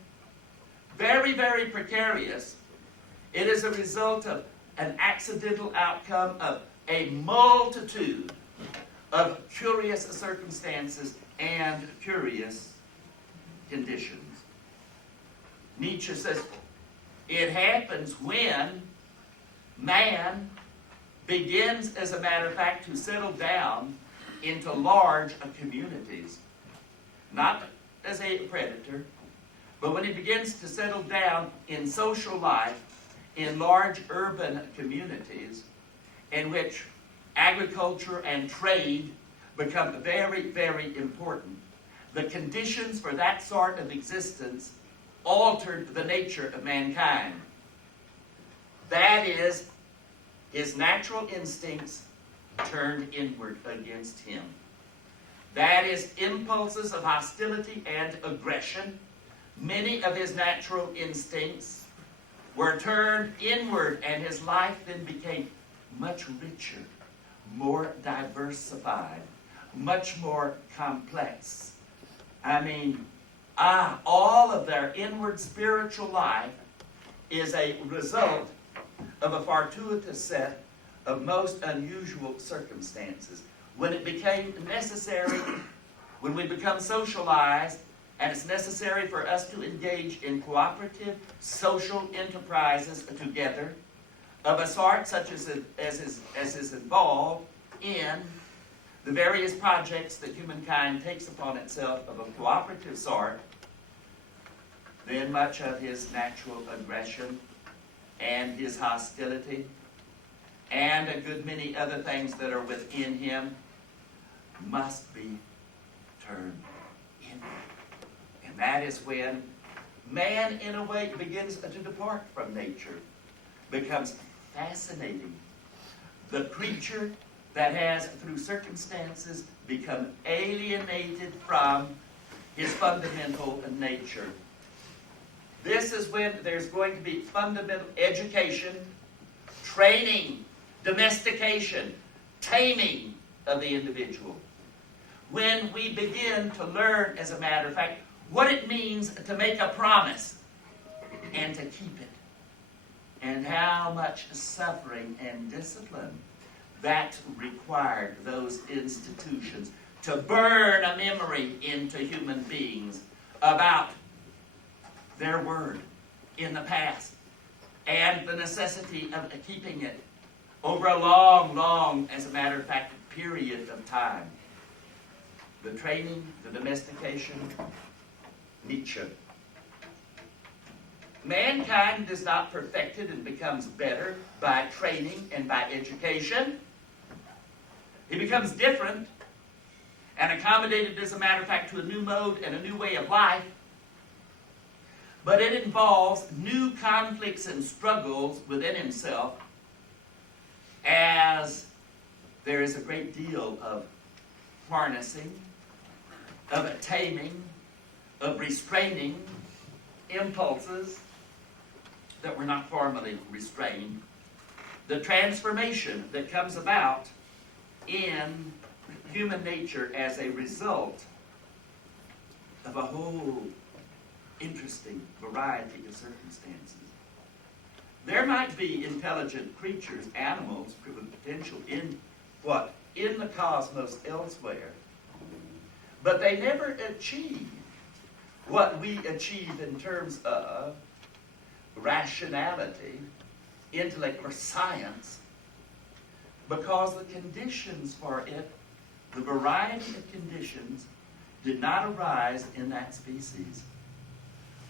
Very, very precarious. It is a result of an accidental outcome of a multitude of curious circumstances and curious conditions. Nietzsche says, it happens when man begins, as a matter of fact, to settle down into large communities. Not as a predator, but when he begins to settle down in social life in large urban communities in which agriculture and trade become very, very important. The conditions for that sort of existence altered the nature of mankind. That is, his natural instincts turned inward against him. That is, impulses of hostility and aggression. Many of his natural instincts were turned inward, and his life then became much richer, more diversified, much more complex. I mean, all of their inward spiritual life is a result of a fortuitous set of most unusual circumstances. When it became necessary, when we become socialized, and it's necessary for us to engage in cooperative social enterprises together, of a sort such as is involved in the various projects that humankind takes upon itself of a cooperative sort, then much of his natural aggression and his hostility and a good many other things that are within him must be turned inward. And that is when man, in a way, begins to depart from nature, becomes fascinating. The creature that has, through circumstances, become alienated from his fundamental nature. This is when there's going to be fundamental education, training, domestication, taming of the individual. When we begin to learn, as a matter of fact, what it means to make a promise and to keep it, and how much suffering and discipline that required those institutions to burn a memory into human beings about their word in the past and the necessity of keeping it over a long, as a matter of fact, period of time. The training, the domestication, Nietzsche. Mankind is not perfected and becomes better by training and by education. He becomes different and accommodated, as a matter of fact, to a new mode and a new way of life. But it involves new conflicts and struggles within himself, as there is a great deal of harnessing, of taming, of restraining impulses that were not formally restrained. The transformation that comes about in human nature as a result of a whole interesting variety of circumstances. There might be intelligent creatures, animals, with potential in the cosmos elsewhere, but they never achieve what we achieve in terms of rationality, intellect or science because the conditions for it, the variety of conditions, did not arise in that species,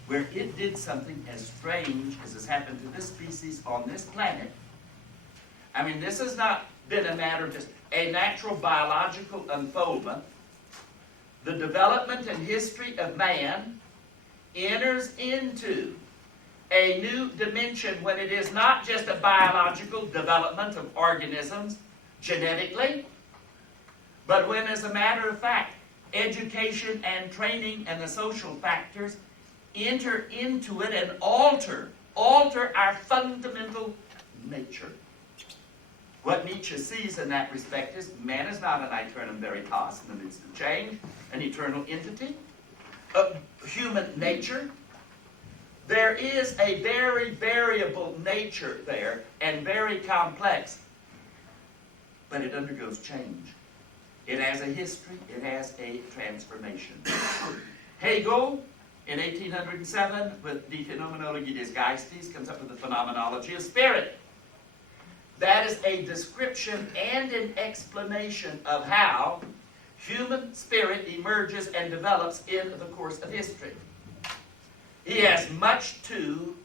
where it did something as strange as has happened to this species on this planet. I mean, this has not been a matter of just a natural biological unfoldment. The development and history of man enters into a new dimension when it is not just a biological development of organisms genetically, but when, as a matter of fact, education and training and the social factors enter into it and alter our fundamental nature. What Nietzsche sees in that respect is man is not an aeternum veritas in the midst of change, an eternal entity of human nature. There is a very variable nature there and very complex, but it undergoes change. It has a history, it has a transformation. Hegel, in 1807, with Die Phänomenologie des Geistes, comes up with the phenomenology of spirit. That is a description and an explanation of how human spirit emerges and develops in the course of history. He has much too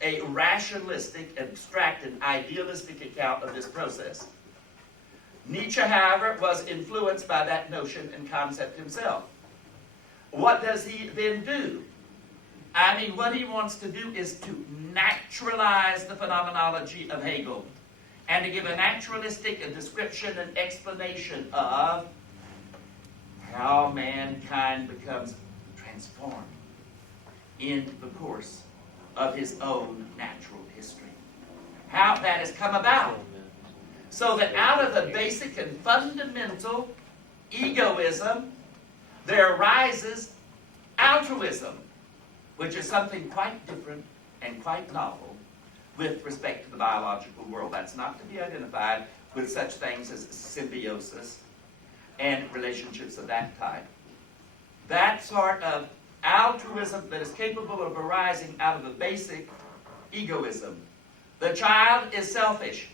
a rationalistic, abstracted, idealistic account of this process. Nietzsche, however, was influenced by that notion and concept himself. What does he then do? I mean, what he wants to do is to naturalize the phenomenology of Hegel and to give a naturalistic description and explanation of how mankind becomes transformed in the course of his own natural history. How that has come about. So that out of the basic and fundamental egoism, there arises altruism, which is something quite different and quite novel with respect to the biological world. That's not to be identified with such things as symbiosis and relationships of that type. That sort of altruism that is capable of arising out of the basic egoism. The child is selfish.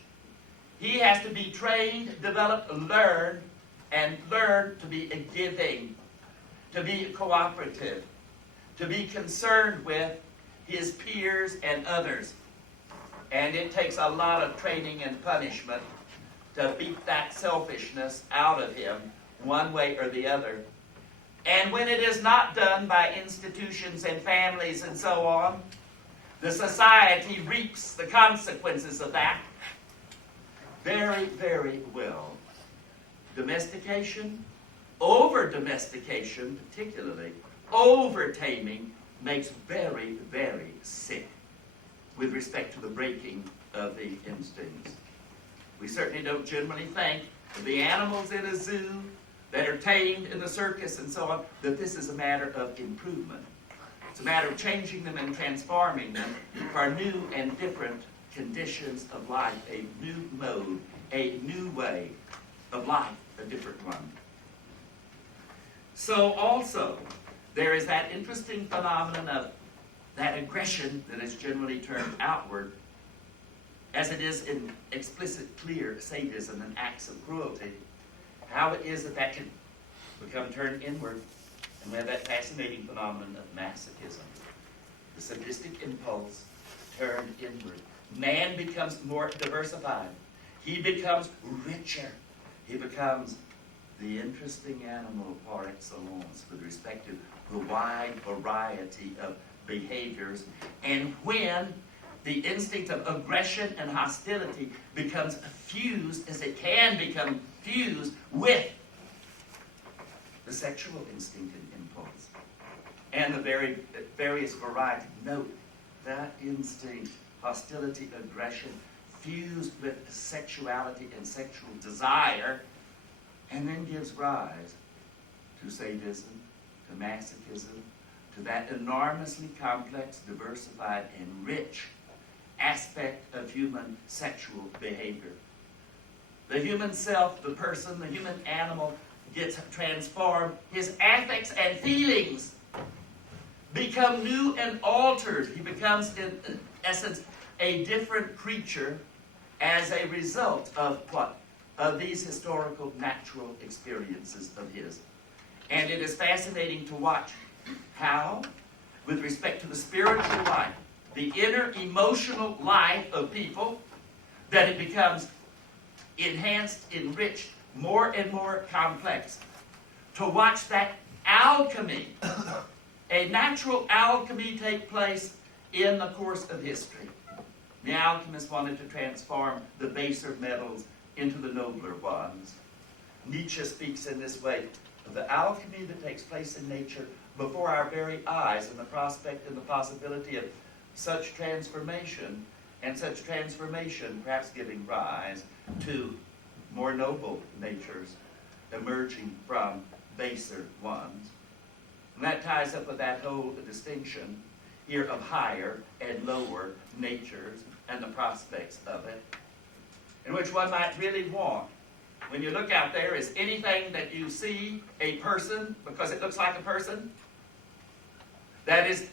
He has to be trained, developed, learn to be a giving, to be cooperative, to be concerned with his peers and others. And it takes a lot of training and punishment to beat that selfishness out of him one way or the other. And when it is not done by institutions and families and so on, the society reaps the consequences of that very, very well. Domestication, over-domestication particularly, over-taming makes very, very sick with respect to the breaking of the instincts. We certainly don't generally think of the animals in a zoo that are tamed in the circus and so on, that this is a matter of improvement. It's a matter of changing them and transforming them for new and different conditions of life, a new mode, a new way of life, a different one. So also, there is that interesting phenomenon of that aggression that is generally termed outward, as it is in explicit, clear sadism and acts of cruelty, how it is that that can become turned inward, and we have that fascinating phenomenon of masochism, the sadistic impulse turned inward. Man becomes more diversified. He becomes richer. He becomes the interesting animal par excellence with respect to the wide variety of behaviors. And when the instinct of aggression and hostility becomes fused, as it can become fused with the sexual instinct and impulse, and the various variety. Note that instinct, hostility, aggression, fused with sexuality and sexual desire, and then gives rise to sadism, to masochism, to that enormously complex, diversified, and rich aspect of human sexual behavior. The human self, the person, the human animal gets transformed. His ethics and feelings become new and altered. He becomes, in essence, a different creature as a result of what? Of these historical natural experiences of his. And it is fascinating to watch how, with respect to the spiritual life, the inner emotional life of people, that it becomes enhanced, enriched, more and more complex. To watch that alchemy, a natural alchemy, take place in the course of history. The alchemists wanted to transform the baser metals into the nobler ones. Nietzsche speaks in this way of the alchemy that takes place in nature before our very eyes, and the prospect and the possibility of such transformation, and such transformation perhaps giving rise to more noble natures emerging from baser ones. And that ties up with that whole distinction here of higher and lower natures and the prospects of it, in which one might really want, when you look out there, is anything that you see a person because it looks like a person? That is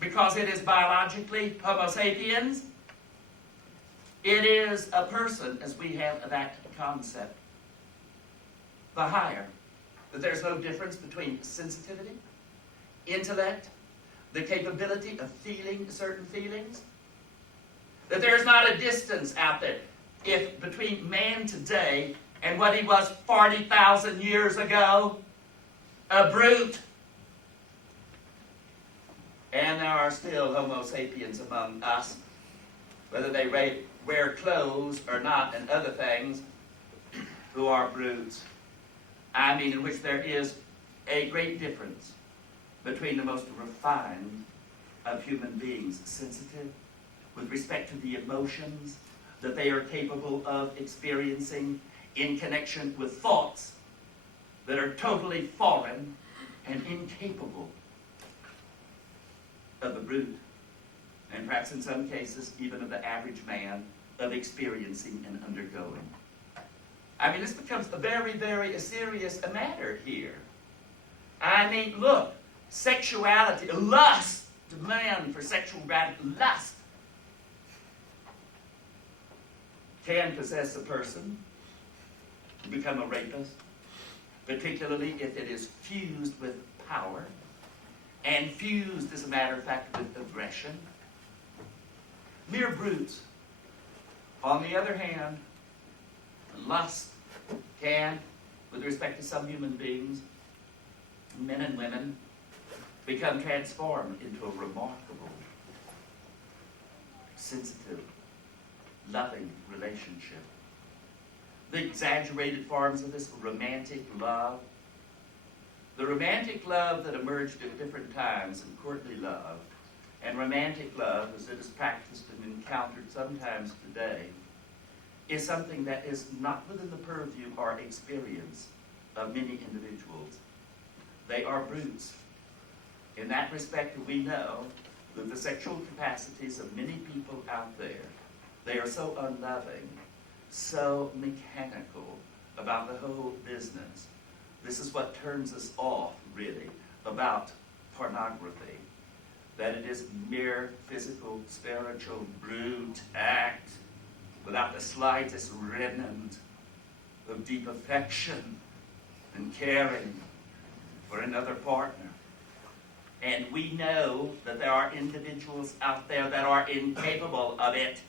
because it is biologically Homo sapiens? It is a person as we have that concept. The higher. That there's no difference between sensitivity, intellect, the capability of feeling certain feelings. That there's not a distance out there if between man today and what he was 40,000 years ago, a brute. And there are still Homo sapiens among us, whether they wear clothes or not and other things, who are brutes. I mean, in which there is a great difference between the most refined of human beings, sensitive with respect to the emotions that they are capable of experiencing in connection with thoughts that are totally foreign and incapable of the brute, and perhaps in some cases even of the average man, of experiencing and undergoing. I mean, this becomes a very, very serious matter here. I mean, look, sexuality, lust, demand for sexual lust can possess a person to become a rapist, particularly if it is fused with power, and fused, as a matter of fact, with aggression. Mere brutes. On the other hand, lust can, with respect to some human beings, men and women, become transformed into a remarkable, sensitive, loving relationship. The exaggerated forms of this romantic love, the romantic love that emerged at different times in courtly love, and romantic love as it is practiced and encountered sometimes today, is something that is not within the purview or experience of many individuals. They are brutes. In that respect, we know that the sexual capacities of many people out there, they are so unloving, so mechanical about the whole business. This is what turns us off, really, about pornography. That it is mere physical, spiritual, brute act without the slightest remnant of deep affection and caring for another partner. And we know that there are individuals out there that are incapable of it.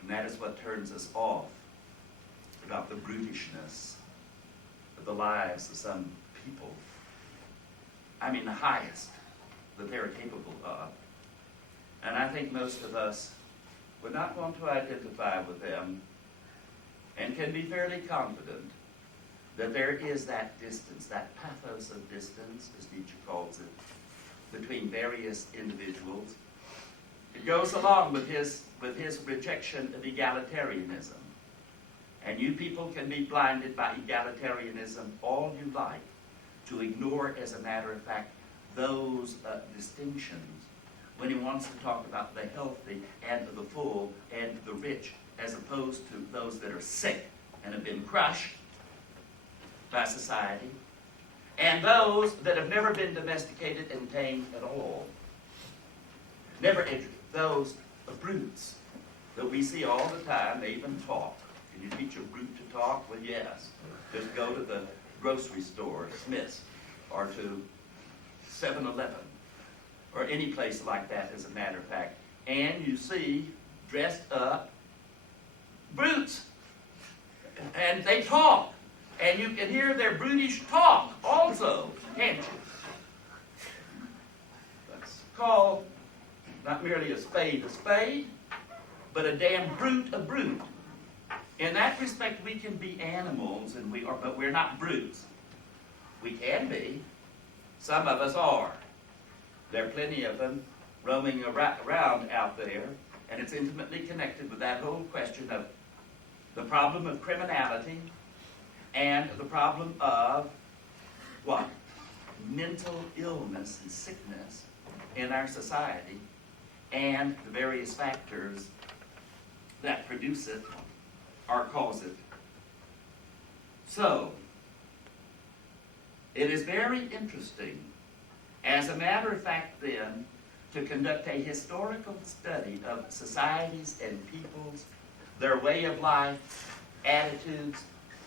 And that is what turns us off about the brutishness of the lives of some people. I mean, the highest that they're capable of. And I think most of us would not want to identify with them, and can be fairly confident that there is that distance, that pathos of distance, as Nietzsche calls it, between various individuals. It goes along with his rejection of egalitarianism. And you people can be blinded by egalitarianism all you like, to ignore, as a matter of fact, those distinctions when he wants to talk about the healthy and the full and the rich, as opposed to those that are sick and have been crushed by society, and those that have never been domesticated and tamed at all. Never those brutes that we see all the time. They even talk. Can you teach a brute to talk? Well, yes. Just go to the grocery store, Smith's, or to 7-Eleven, or any place like that, as a matter of fact, and you see dressed up brutes. And they talk. And you can hear their brutish talk also, can't you? Let's call not merely a spade, but a damn brute a brute. In that respect, we can be animals, but we're not brutes. We can be. Some of us are. There are plenty of them roaming around out there, and it's intimately connected with that whole question of the problem of criminality and the problem of what? Mental illness and sickness in our society, and the various factors that produce it or cause it. So, it is very interesting, as a matter of fact then, to conduct a historical study of societies and peoples, their way of life, attitudes,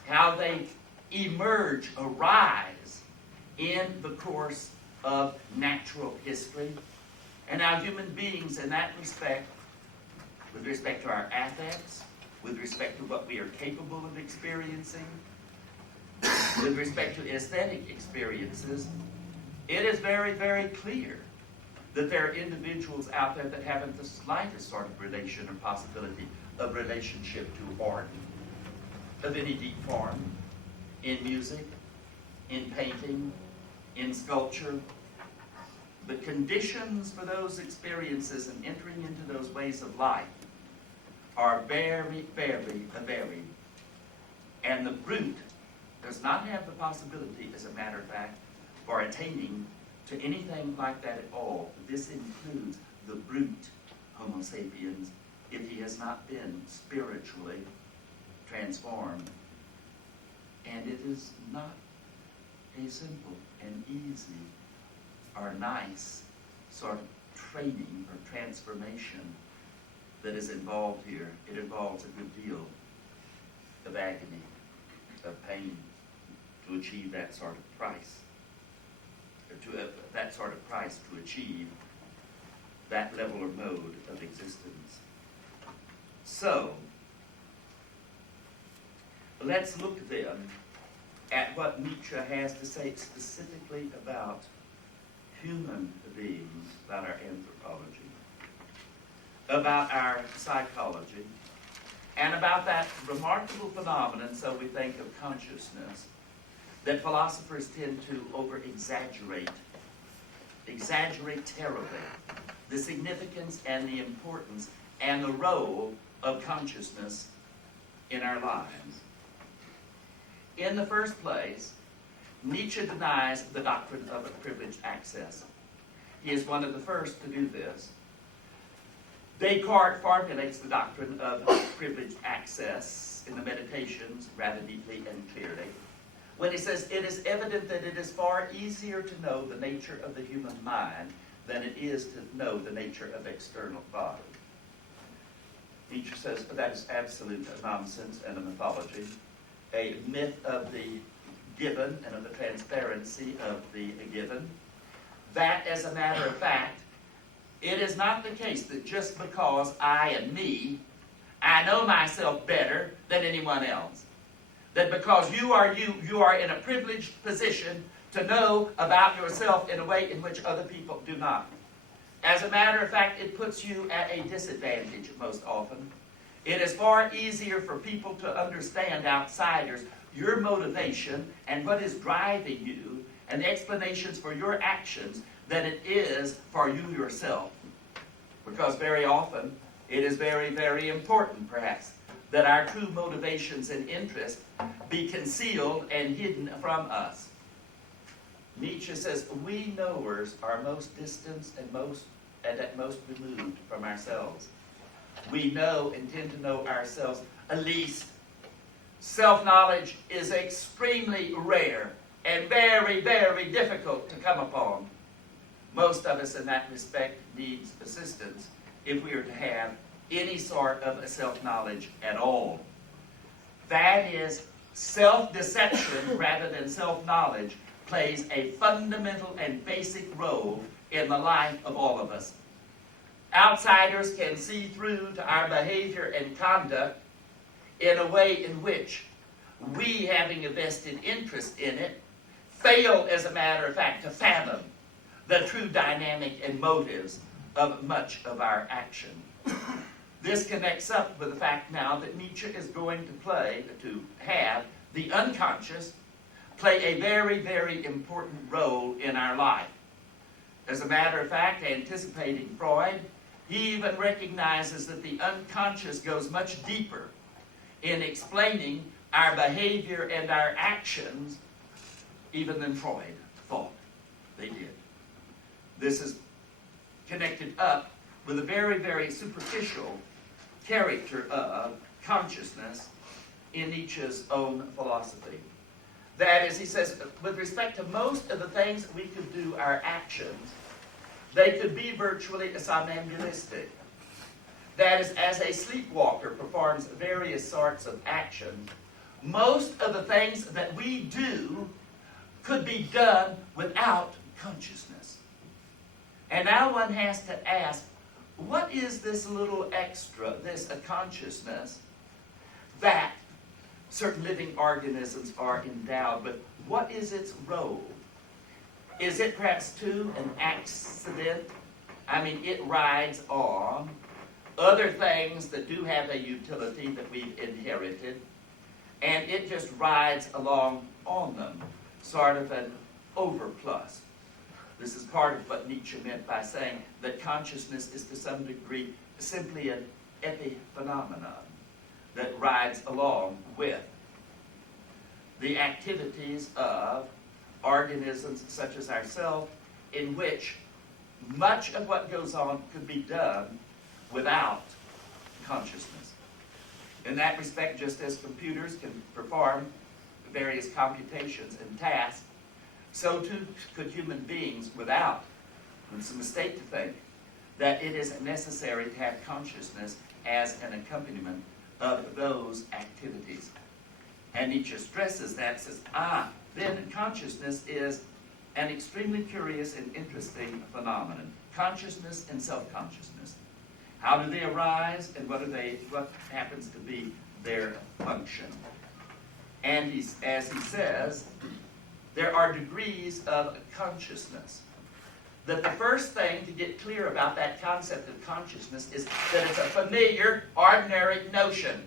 how they emerge, arise in the course of natural history, and how human beings in that respect, with respect to our affects, with respect to what we are capable of experiencing, with respect to aesthetic experiences, it is very, very clear that there are individuals out there that haven't the slightest sort of relation or possibility of relationship to art of any deep form, in music, in painting, in sculpture. The conditions for those experiences and entering into those ways of life are very, very varied. And the brute does not have the possibility, as a matter of fact, for attaining to anything like that at all. This includes the brute Homo sapiens, if he has not been spiritually transformed. And it is not a simple and easy or nice sort of training or transformation that is involved here. It involves a good deal of agony, of pain, to achieve that sort of price. That sort of price to achieve that level or mode of existence. So, let's look then at what Nietzsche has to say specifically about human beings, about our anthropology, about our psychology, and about that remarkable phenomenon, so we think, of consciousness, that philosophers tend to over-exaggerate terribly, the significance and the importance and the role of consciousness in our lives. In the first place, Nietzsche denies the doctrine of privileged access. He is one of the first to do this. Descartes formulates the doctrine of privileged access in the Meditations rather deeply and clearly, when he says, it is evident that it is far easier to know the nature of the human mind than it is to know the nature of external body. Nietzsche says that is absolute nonsense and a mythology, a myth of the given and of the transparency of the given. That, as a matter of fact, it is not the case that just because I am me, I know myself better than anyone else. That because you are in a privileged position to know about yourself in a way in which other people do not. As a matter of fact, it puts you at a disadvantage most often. It is far easier for people to understand, outsiders, your motivation and what is driving you and the explanations for your actions than it is for you yourself. Because very often, it is very, very important, perhaps, that our true motivations and interests be concealed and hidden from us. Nietzsche says, we knowers are most distant and at most removed from ourselves. We know and tend to know ourselves least. Self-knowledge is extremely rare and very, very difficult to come upon. Most of us in that respect needs assistance if we are to have any sort of a self-knowledge at all. That is, self-deception rather than self-knowledge plays a fundamental and basic role in the life of all of us. Outsiders can see through to our behavior and conduct in a way in which we, having a vested interest in it, fail, as a matter of fact, to fathom the true dynamic and motives of much of our action. This connects up with the fact now that Nietzsche is going to have the unconscious play a very, very important role in our life. As a matter of fact, anticipating Freud, he even recognizes that the unconscious goes much deeper in explaining our behavior and our actions even than Freud thought they did. This is connected up with a very, very superficial character of consciousness in Nietzsche's own philosophy. That is, he says, with respect to most of the things that we could do, our actions, they could be virtually somnambulistic. That is, as a sleepwalker performs various sorts of actions, most of the things that we do could be done without consciousness. And now one has to ask, what is this little extra, this consciousness that certain living organisms are endowed with? What is its role? Is it perhaps too an accident? I mean, it rides on other things that do have a utility that we've inherited, and it just rides along on them, sort of an overplus. This is part of what Nietzsche meant by saying that consciousness is to some degree simply an epiphenomenon that rides along with the activities of organisms such as ourselves, in which much of what goes on could be done without consciousness. In that respect, just as computers can perform various computations and tasks, so too could human beings without. It's a mistake to think that it is necessary to have consciousness as an accompaniment of those activities. And Nietzsche stresses that, says, then consciousness is an extremely curious and interesting phenomenon. Consciousness and self-consciousness. How do they arise, and what happens to be their function? And as he says, there are degrees of consciousness. That the first thing to get clear about that concept of consciousness is that it's a familiar, ordinary notion,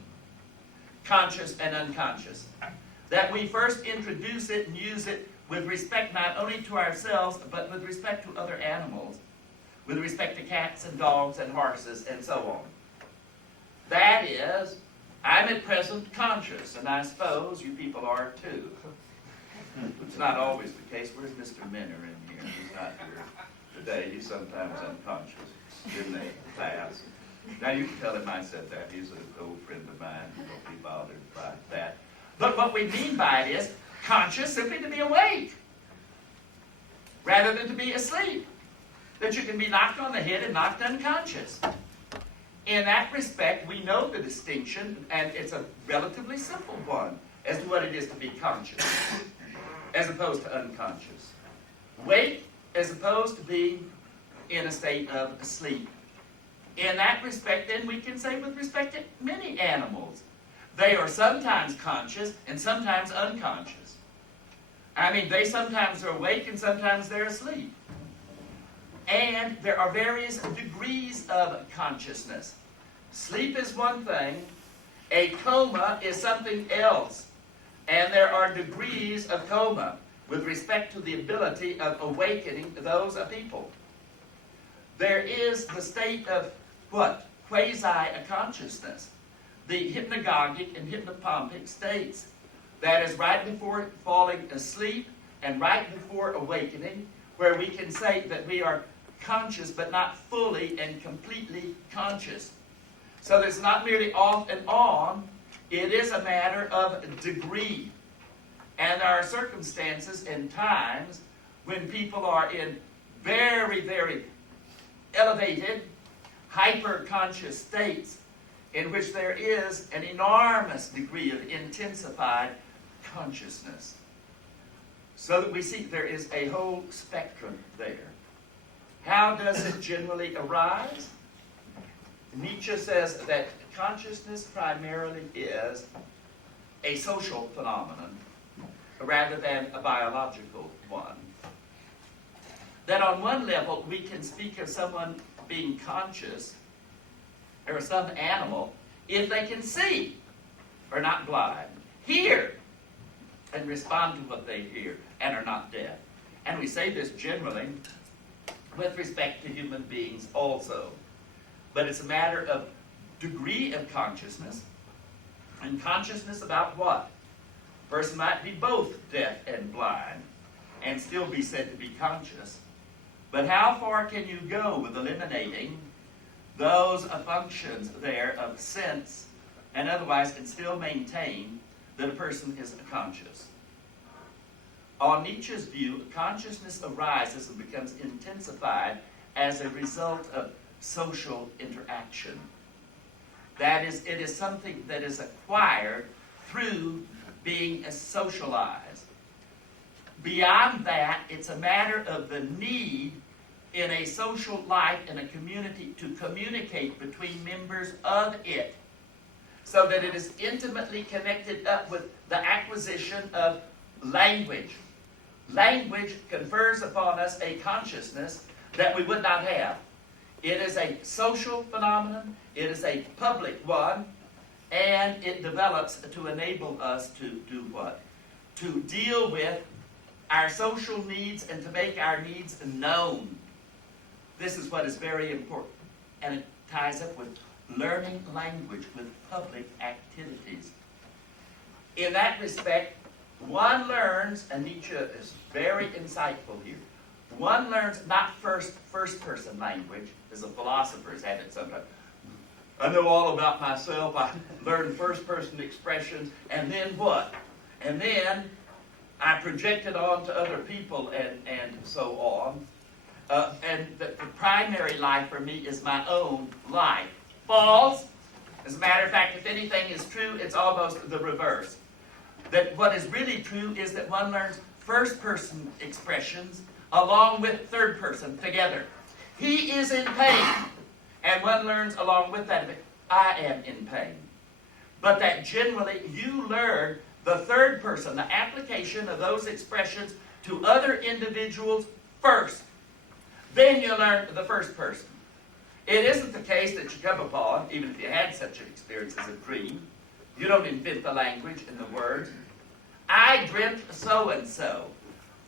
conscious and unconscious. That we first introduce it and use it with respect not only to ourselves, but with respect to other animals, with respect to cats and dogs and horses and so on. That is, I'm at present conscious, and I suppose you people are too. It's not always the case. Where's Mr. Minner in here? He's not here today. He's sometimes unconscious, didn't they, class? Now you can tell him I said that. He's an old friend of mine. He won't be bothered by that. But what we mean by it is conscious simply to be awake, rather than to be asleep. That you can be knocked on the head and knocked unconscious. In that respect, we know the distinction, and it's a relatively simple one, as to what it is to be conscious, as opposed to unconscious. Wake, as opposed to being in a state of sleep. In that respect, then, we can say with respect to many animals, they are sometimes conscious and sometimes unconscious. I mean, they sometimes are awake and sometimes they're asleep. And there are various degrees of consciousness. Sleep is one thing. A coma is something else. And there are degrees of coma with respect to the ability of awakening those people. There is the state of what? Quasi-consciousness. The hypnagogic and hypnopompic states. That is right before falling asleep and right before awakening, where we can say that we are conscious but not fully and completely conscious. So that it's not merely off and on, it is a matter of degree. And there are circumstances and times when people are in very, very elevated hyper-conscious states in which there is an enormous degree of intensified consciousness. So that we see there is a whole spectrum there. How does it generally arise? Nietzsche says that consciousness primarily is a social phenomenon rather than a biological one. That on one level we can speak of someone being conscious or some animal if they can see or not blind, hear and respond to what they hear and are not deaf. And we say this generally with respect to human beings also. But it's a matter of degree of consciousness, and consciousness about what? A person might be both deaf and blind and still be said to be conscious. But how far can you go with eliminating those functions there of sense and otherwise and still maintain that a person is conscious? On Nietzsche's view, consciousness arises and becomes intensified as a result of social interaction. That is, it is something that is acquired through being socialized. Beyond that, it's a matter of the need in a social life, in a community, to communicate between members of it, so that it is intimately connected up with the acquisition of language. Language confers upon us a consciousness that we would not have. It is a social phenomenon, it is a public one, and it develops to enable us to do what? To deal with our social needs and to make our needs known. This is what is very important. And it ties up with learning language, with public activities. In that respect, one learns, and Nietzsche is very insightful here, one learns not first-person language, as the philosophers have it sometimes. I know all about myself, I learn first-person expressions, and then what? And then I project it on to other people and so on. And the primary life for me is my own life. False. As a matter of fact, if anything is true, it's almost the reverse. That what is really true is that one learns first-person expressions along with third-person together. He is in pain, and one learns along with that, I am in pain. But that generally you learn the third person, the application of those expressions to other individuals first. Then you learn the first person. It isn't the case that you come upon, even if you had such an experience as a dream, you don't invent the language and the words. I dreamt so-and-so.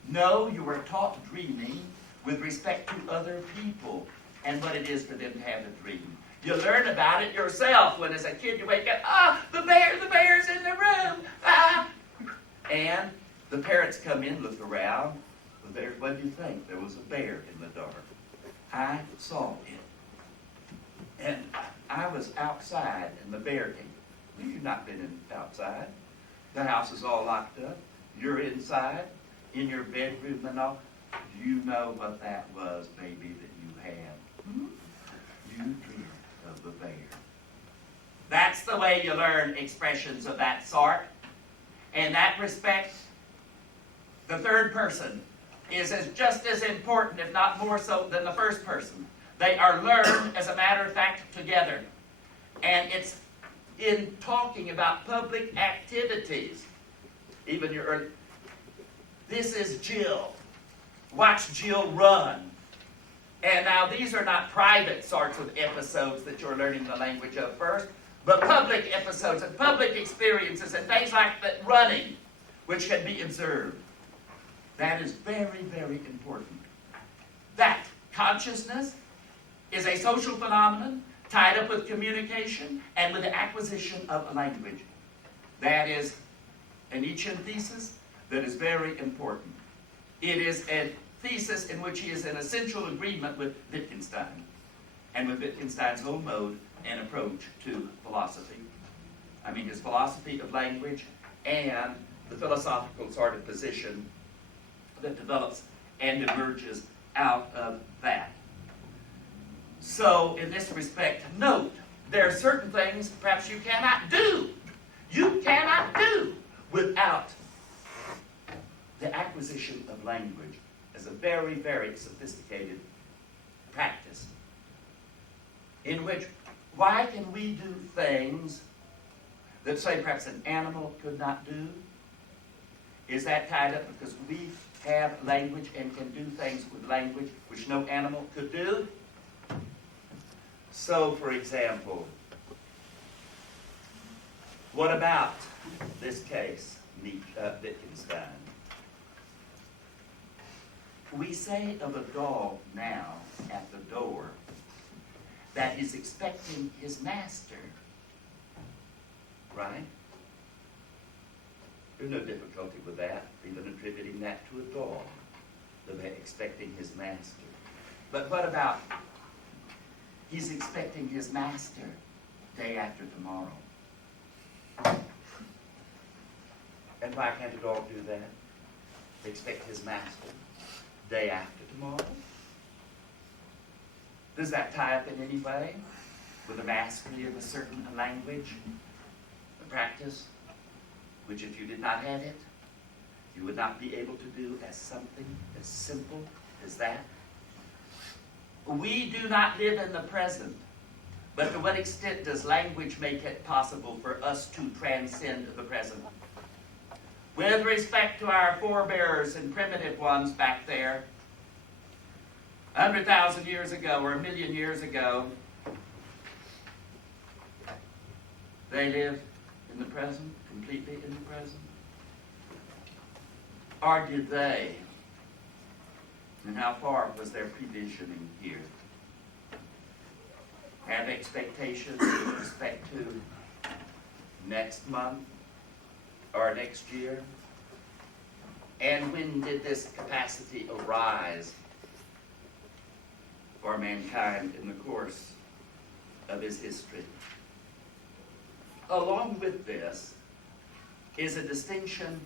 No, you were taught dreaming with respect to other people and what it is for them to have a dream. You learn about it yourself when as a kid you wake up, the bear's in the room, And the parents come in, look around, what do you think? There was a bear in the dark. I saw it. And I was outside and the bear came. You've not been outside. The house is all locked up. You're inside, in your bedroom and all. Do you know what that was, baby, that you had? You dreamed of the bear. That's the way you learn expressions of that sort. In that respect, the third person is just as important, if not more so, than the first person. They are learned, as a matter of fact, together. And it's in talking about public activities, even your early. This is Jill. Watch Jill run. And now these are not private sorts of episodes that you're learning the language of first, but public episodes and public experiences and things like that running, which can be observed. That is very, very important. That consciousness is a social phenomenon tied up with communication and with the acquisition of a language. That is a Nietzschean thesis that is very important. It is a thesis in which he is in essential agreement with Wittgenstein and with Wittgenstein's whole mode and approach to philosophy. I mean, his philosophy of language and the philosophical sort of position that develops and emerges out of that. So, in this respect, note, there are certain things perhaps you cannot do. You cannot do without the acquisition of language as a very, very sophisticated practice. In which, why can we do things that, say, perhaps an animal could not do? Is that tied up because we have language and can do things with language which no animal could do? So, for example, what about this case, Wittgenstein? We say of a dog now at the door that he's expecting his master, right? There's no difficulty with that, even attributing that to a dog, the expecting his master. But what about he's expecting his master day after tomorrow? And why can't a dog do that? Expect his master day after tomorrow? Does that tie up in any way with the mastery of a certain language, a practice, which if you did not have it, you would not be able to do as something as simple as that? We do not live in the present, but to what extent does language make it possible for us to transcend the present? With respect to our forebears and primitive ones back there, 100,000 years ago or 1,000,000 years ago, they lived in the present, completely in the present? Or did they? And how far was their previsioning here? Have expectations with respect to next month or next year? And when did this capacity arise for mankind in the course of his history? Along with this is a distinction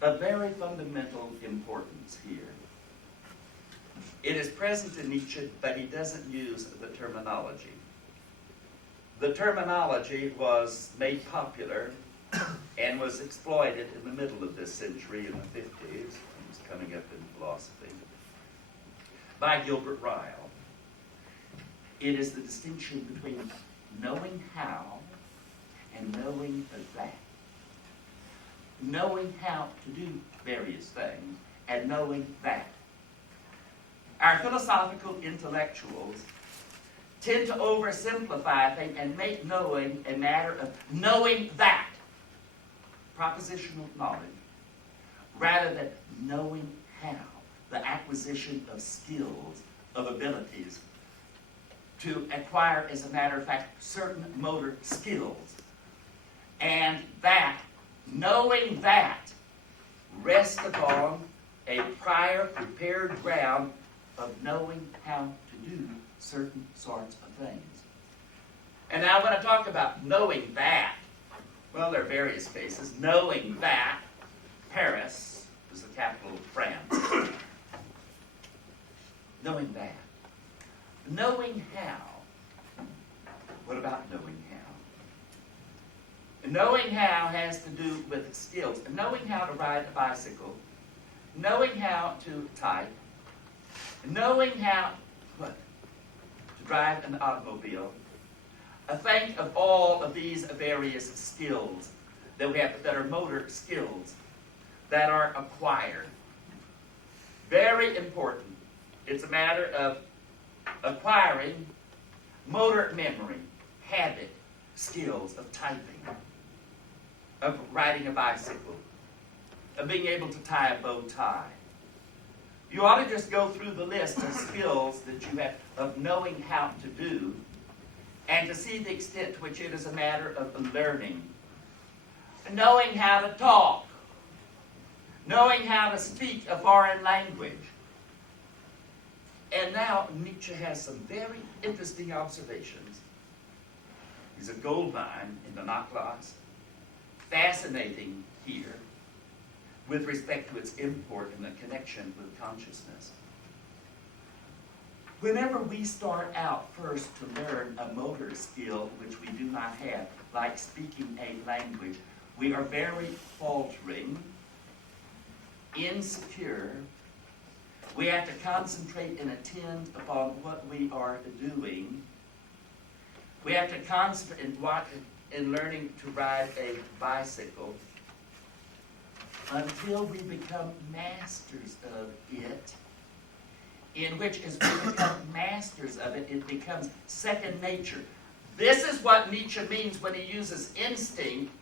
of very fundamental importance here. It is present in Nietzsche, but he doesn't use the terminology. The terminology was made popular and was exploited in the middle of this century, in the 50s, and was coming up in philosophy, by Gilbert Ryle. It is the distinction between knowing how and knowing that. Knowing how to do various things and knowing that. Our philosophical intellectuals tend to oversimplify things and make knowing a matter of knowing that, propositional knowledge, rather than knowing how, the acquisition of skills, of abilities, to acquire, as a matter of fact, certain motor skills. And that, knowing that, rests upon a prior prepared ground of knowing how to do certain sorts of things. And now when I talk about knowing that, well, there are various cases. Knowing that Paris is the capital of France. Knowing that. Knowing how. What about knowing how? Knowing how has to do with skills. Knowing how to ride a bicycle. Knowing how to type. Knowing how, what? To drive an automobile. Think of all of these various skills that we have that are motor skills that are acquired. Very important. It's a matter of acquiring motor memory, habit, skills of typing, of riding a bicycle, of being able to tie a bow tie. You ought to just go through the list of skills that you have of knowing how to do and to see the extent to which it is a matter of learning. Knowing how to talk. Knowing how to speak a foreign language. And now Nietzsche has some very interesting observations. He's a gold mine in the Nachlass. Fascinating here with respect to its import and the connection with consciousness. Whenever we start out first to learn a motor skill which we do not have, like speaking a language, we are very faltering, insecure. We have to concentrate and attend upon what we are doing. We have to concentrate in learning to ride a bicycle until we become masters of it, in which as we become masters of it, it becomes second nature. This is what Nietzsche means when he uses instinct.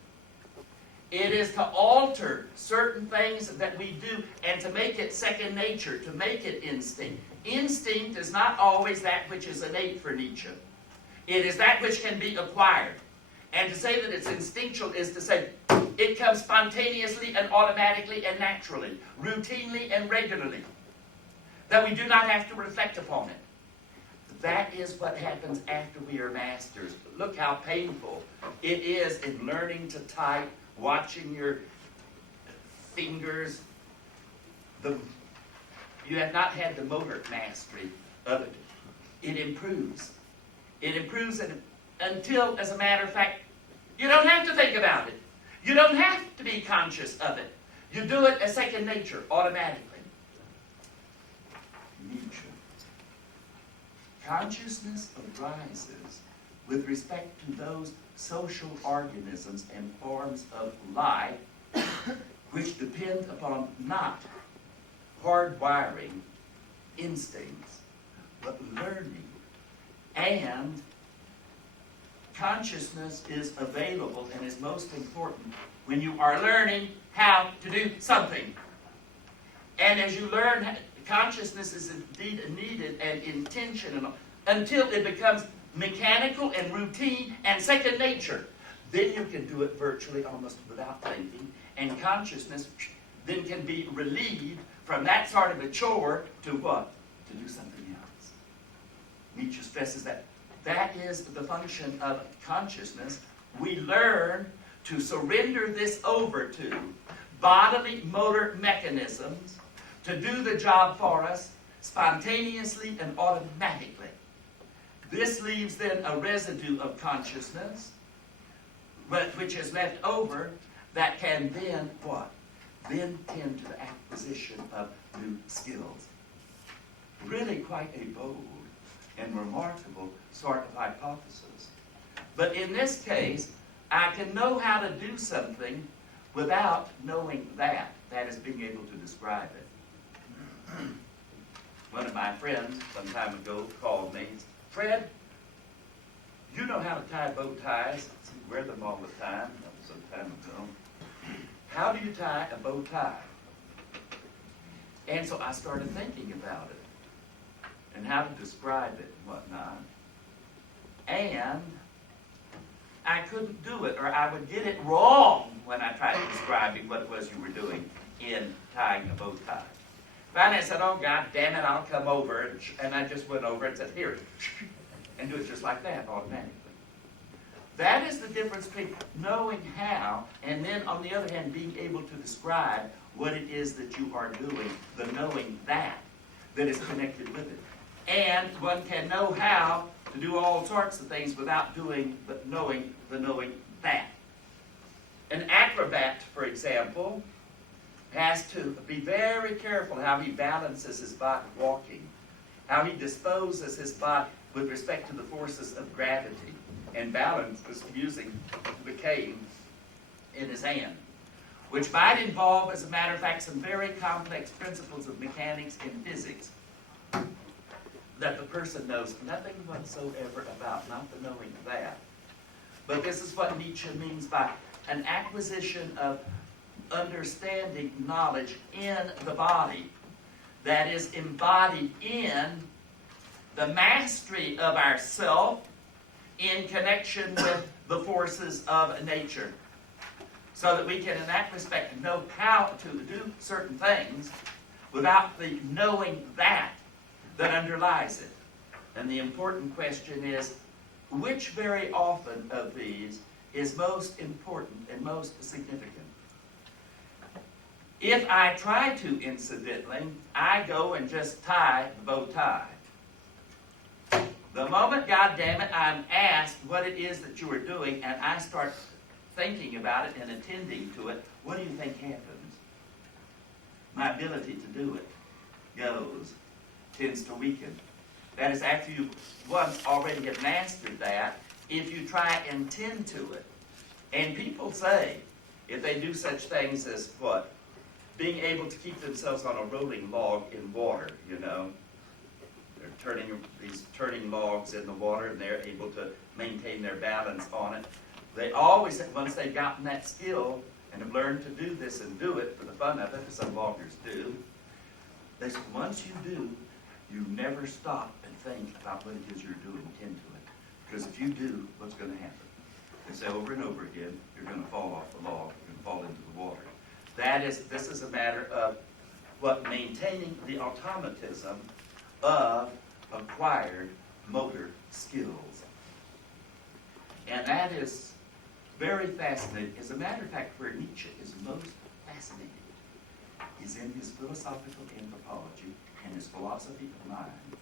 It is to alter certain things that we do and to make it second nature, to make it instinct. Instinct is not always that which is innate for Nietzsche. It is that which can be acquired. And to say that it's instinctual is to say it comes spontaneously and automatically and naturally, routinely and regularly, that we do not have to reflect upon it. That is what happens after we are masters. Look how painful it is in learning to type, watching your fingers. You have not had the motor mastery of it. It improves. It improves until, as a matter of fact, you don't have to think about it. You don't have to be conscious of it. You do it as second nature, automatically. Nietzsche. Consciousness arises with respect to those social organisms and forms of life which depend upon not hardwiring instincts, but learning. And consciousness is available and is most important when you are learning how to do something. And as you learn, consciousness is indeed needed and intentional until it becomes mechanical and routine and second nature. Then you can do it virtually almost without thinking, and consciousness then can be relieved from that sort of a chore to what? To do something else. Nietzsche stresses that. That is the function of consciousness. We learn to surrender this over to bodily motor mechanisms to do the job for us spontaneously and automatically. This leaves then a residue of consciousness, which is left over, that can then what? Then tend to the acquisition of new skills. Really quite a bold and remarkable sort of hypothesis. But in this case, I can know how to do something without knowing that. That is being able to describe it. One of my friends some time ago called me, Fred, you know how to tie bow ties. You wear them all the time. That was some time ago. How do you tie a bow tie? And so I started thinking about it and how to describe it and whatnot. And I couldn't do it, or I would get it wrong when I tried describing what it was you were doing in tying a bow tie. Finally I said, oh God damn it, I'll come over. And I just went over and said, here, and do it just like that automatically. That is the difference between knowing how and then, on the other hand, being able to describe what it is that you are doing, the knowing that is connected with it. And one can know how to do all sorts of things without doing, but knowing the knowing that. An acrobat, for example, has to be very careful how he balances his body walking, how he disposes his body with respect to the forces of gravity, and balances using the cane in his hand, which might involve, as a matter of fact, some very complex principles of mechanics and physics that the person knows nothing whatsoever about, not the knowing that. But this is what Nietzsche means by an acquisition of understanding, knowledge in the body that is embodied in the mastery of ourself in connection with the forces of nature. So that we can, in that respect, know how to do certain things without the knowing that underlies it. And the important question is, which very often of these is most important and most significant? If I try to, incidentally, I go and just tie the bow tie. The moment, God damn it, I'm asked what it is that you are doing, and I start thinking about it and attending to it, what do you think happens? My ability to do it tends to weaken. That is, after you once already have mastered that, if you try and tend to it. And people say, if they do such things as what? Being able to keep themselves on a rolling log in water, you know. They're turning these turning logs in the water, and they're able to maintain their balance on it. They always, once they've gotten that skill and have learned to do this and do it for the fun of it, as some loggers do, they say, once you do, you never stop and think about what it is you're doing, tend to it. Because if you do, what's going to happen? They say over and over again, you're going to fall off the log, you're going to fall into the water. This is a matter of maintaining the automatism of acquired motor skills. And that is very fascinating. As a matter of fact, where Nietzsche is most fascinated is in his philosophical anthropology and his philosophy of mind.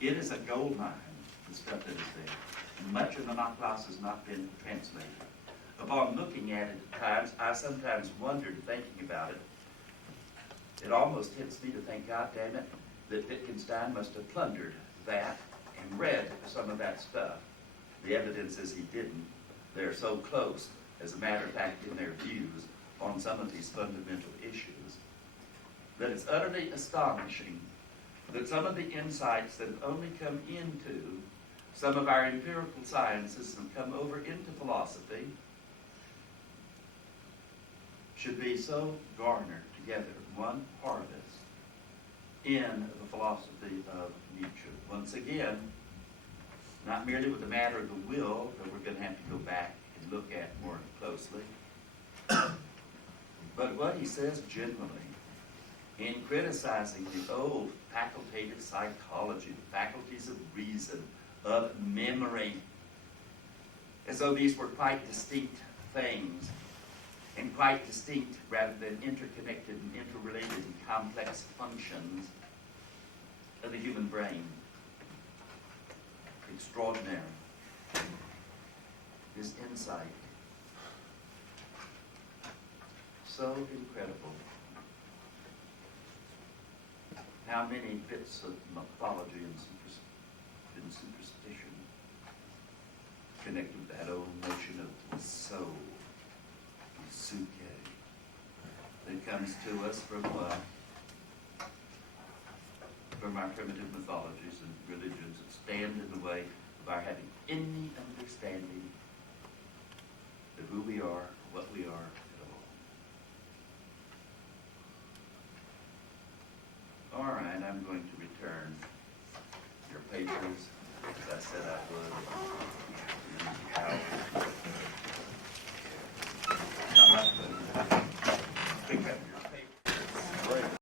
It is a gold mine, the stuff that is there. And much of the Nachlass has not been translated. Upon looking at it at times, I sometimes wondered, thinking about it, it almost hits me to think, God damn it, that Wittgenstein must have plundered that and read some of that stuff. The evidence is he didn't. They're so close, as a matter of fact, in their views on some of these fundamental issues, that it's utterly astonishing that some of the insights that have only come into some of our empirical sciences and come over into philosophy should be so garnered together, one harvest, in the philosophy of Nietzsche. Once again, not merely with the matter of the will that we're going to have to go back and look at more closely, but what he says generally in criticizing the old facultative psychology, the faculties of reason, of memory, as though these were quite distinct things, and quite distinct rather than interconnected and interrelated and complex functions of the human brain. Extraordinary. His insight. So incredible. How many bits of mythology and superstition connected with that old notion of the soul, the suke, that comes to us from our primitive mythologies and religions that stand in the way of our having any understanding of who we are, what we are at all. All right, I'm going to return your papers, as I said I would.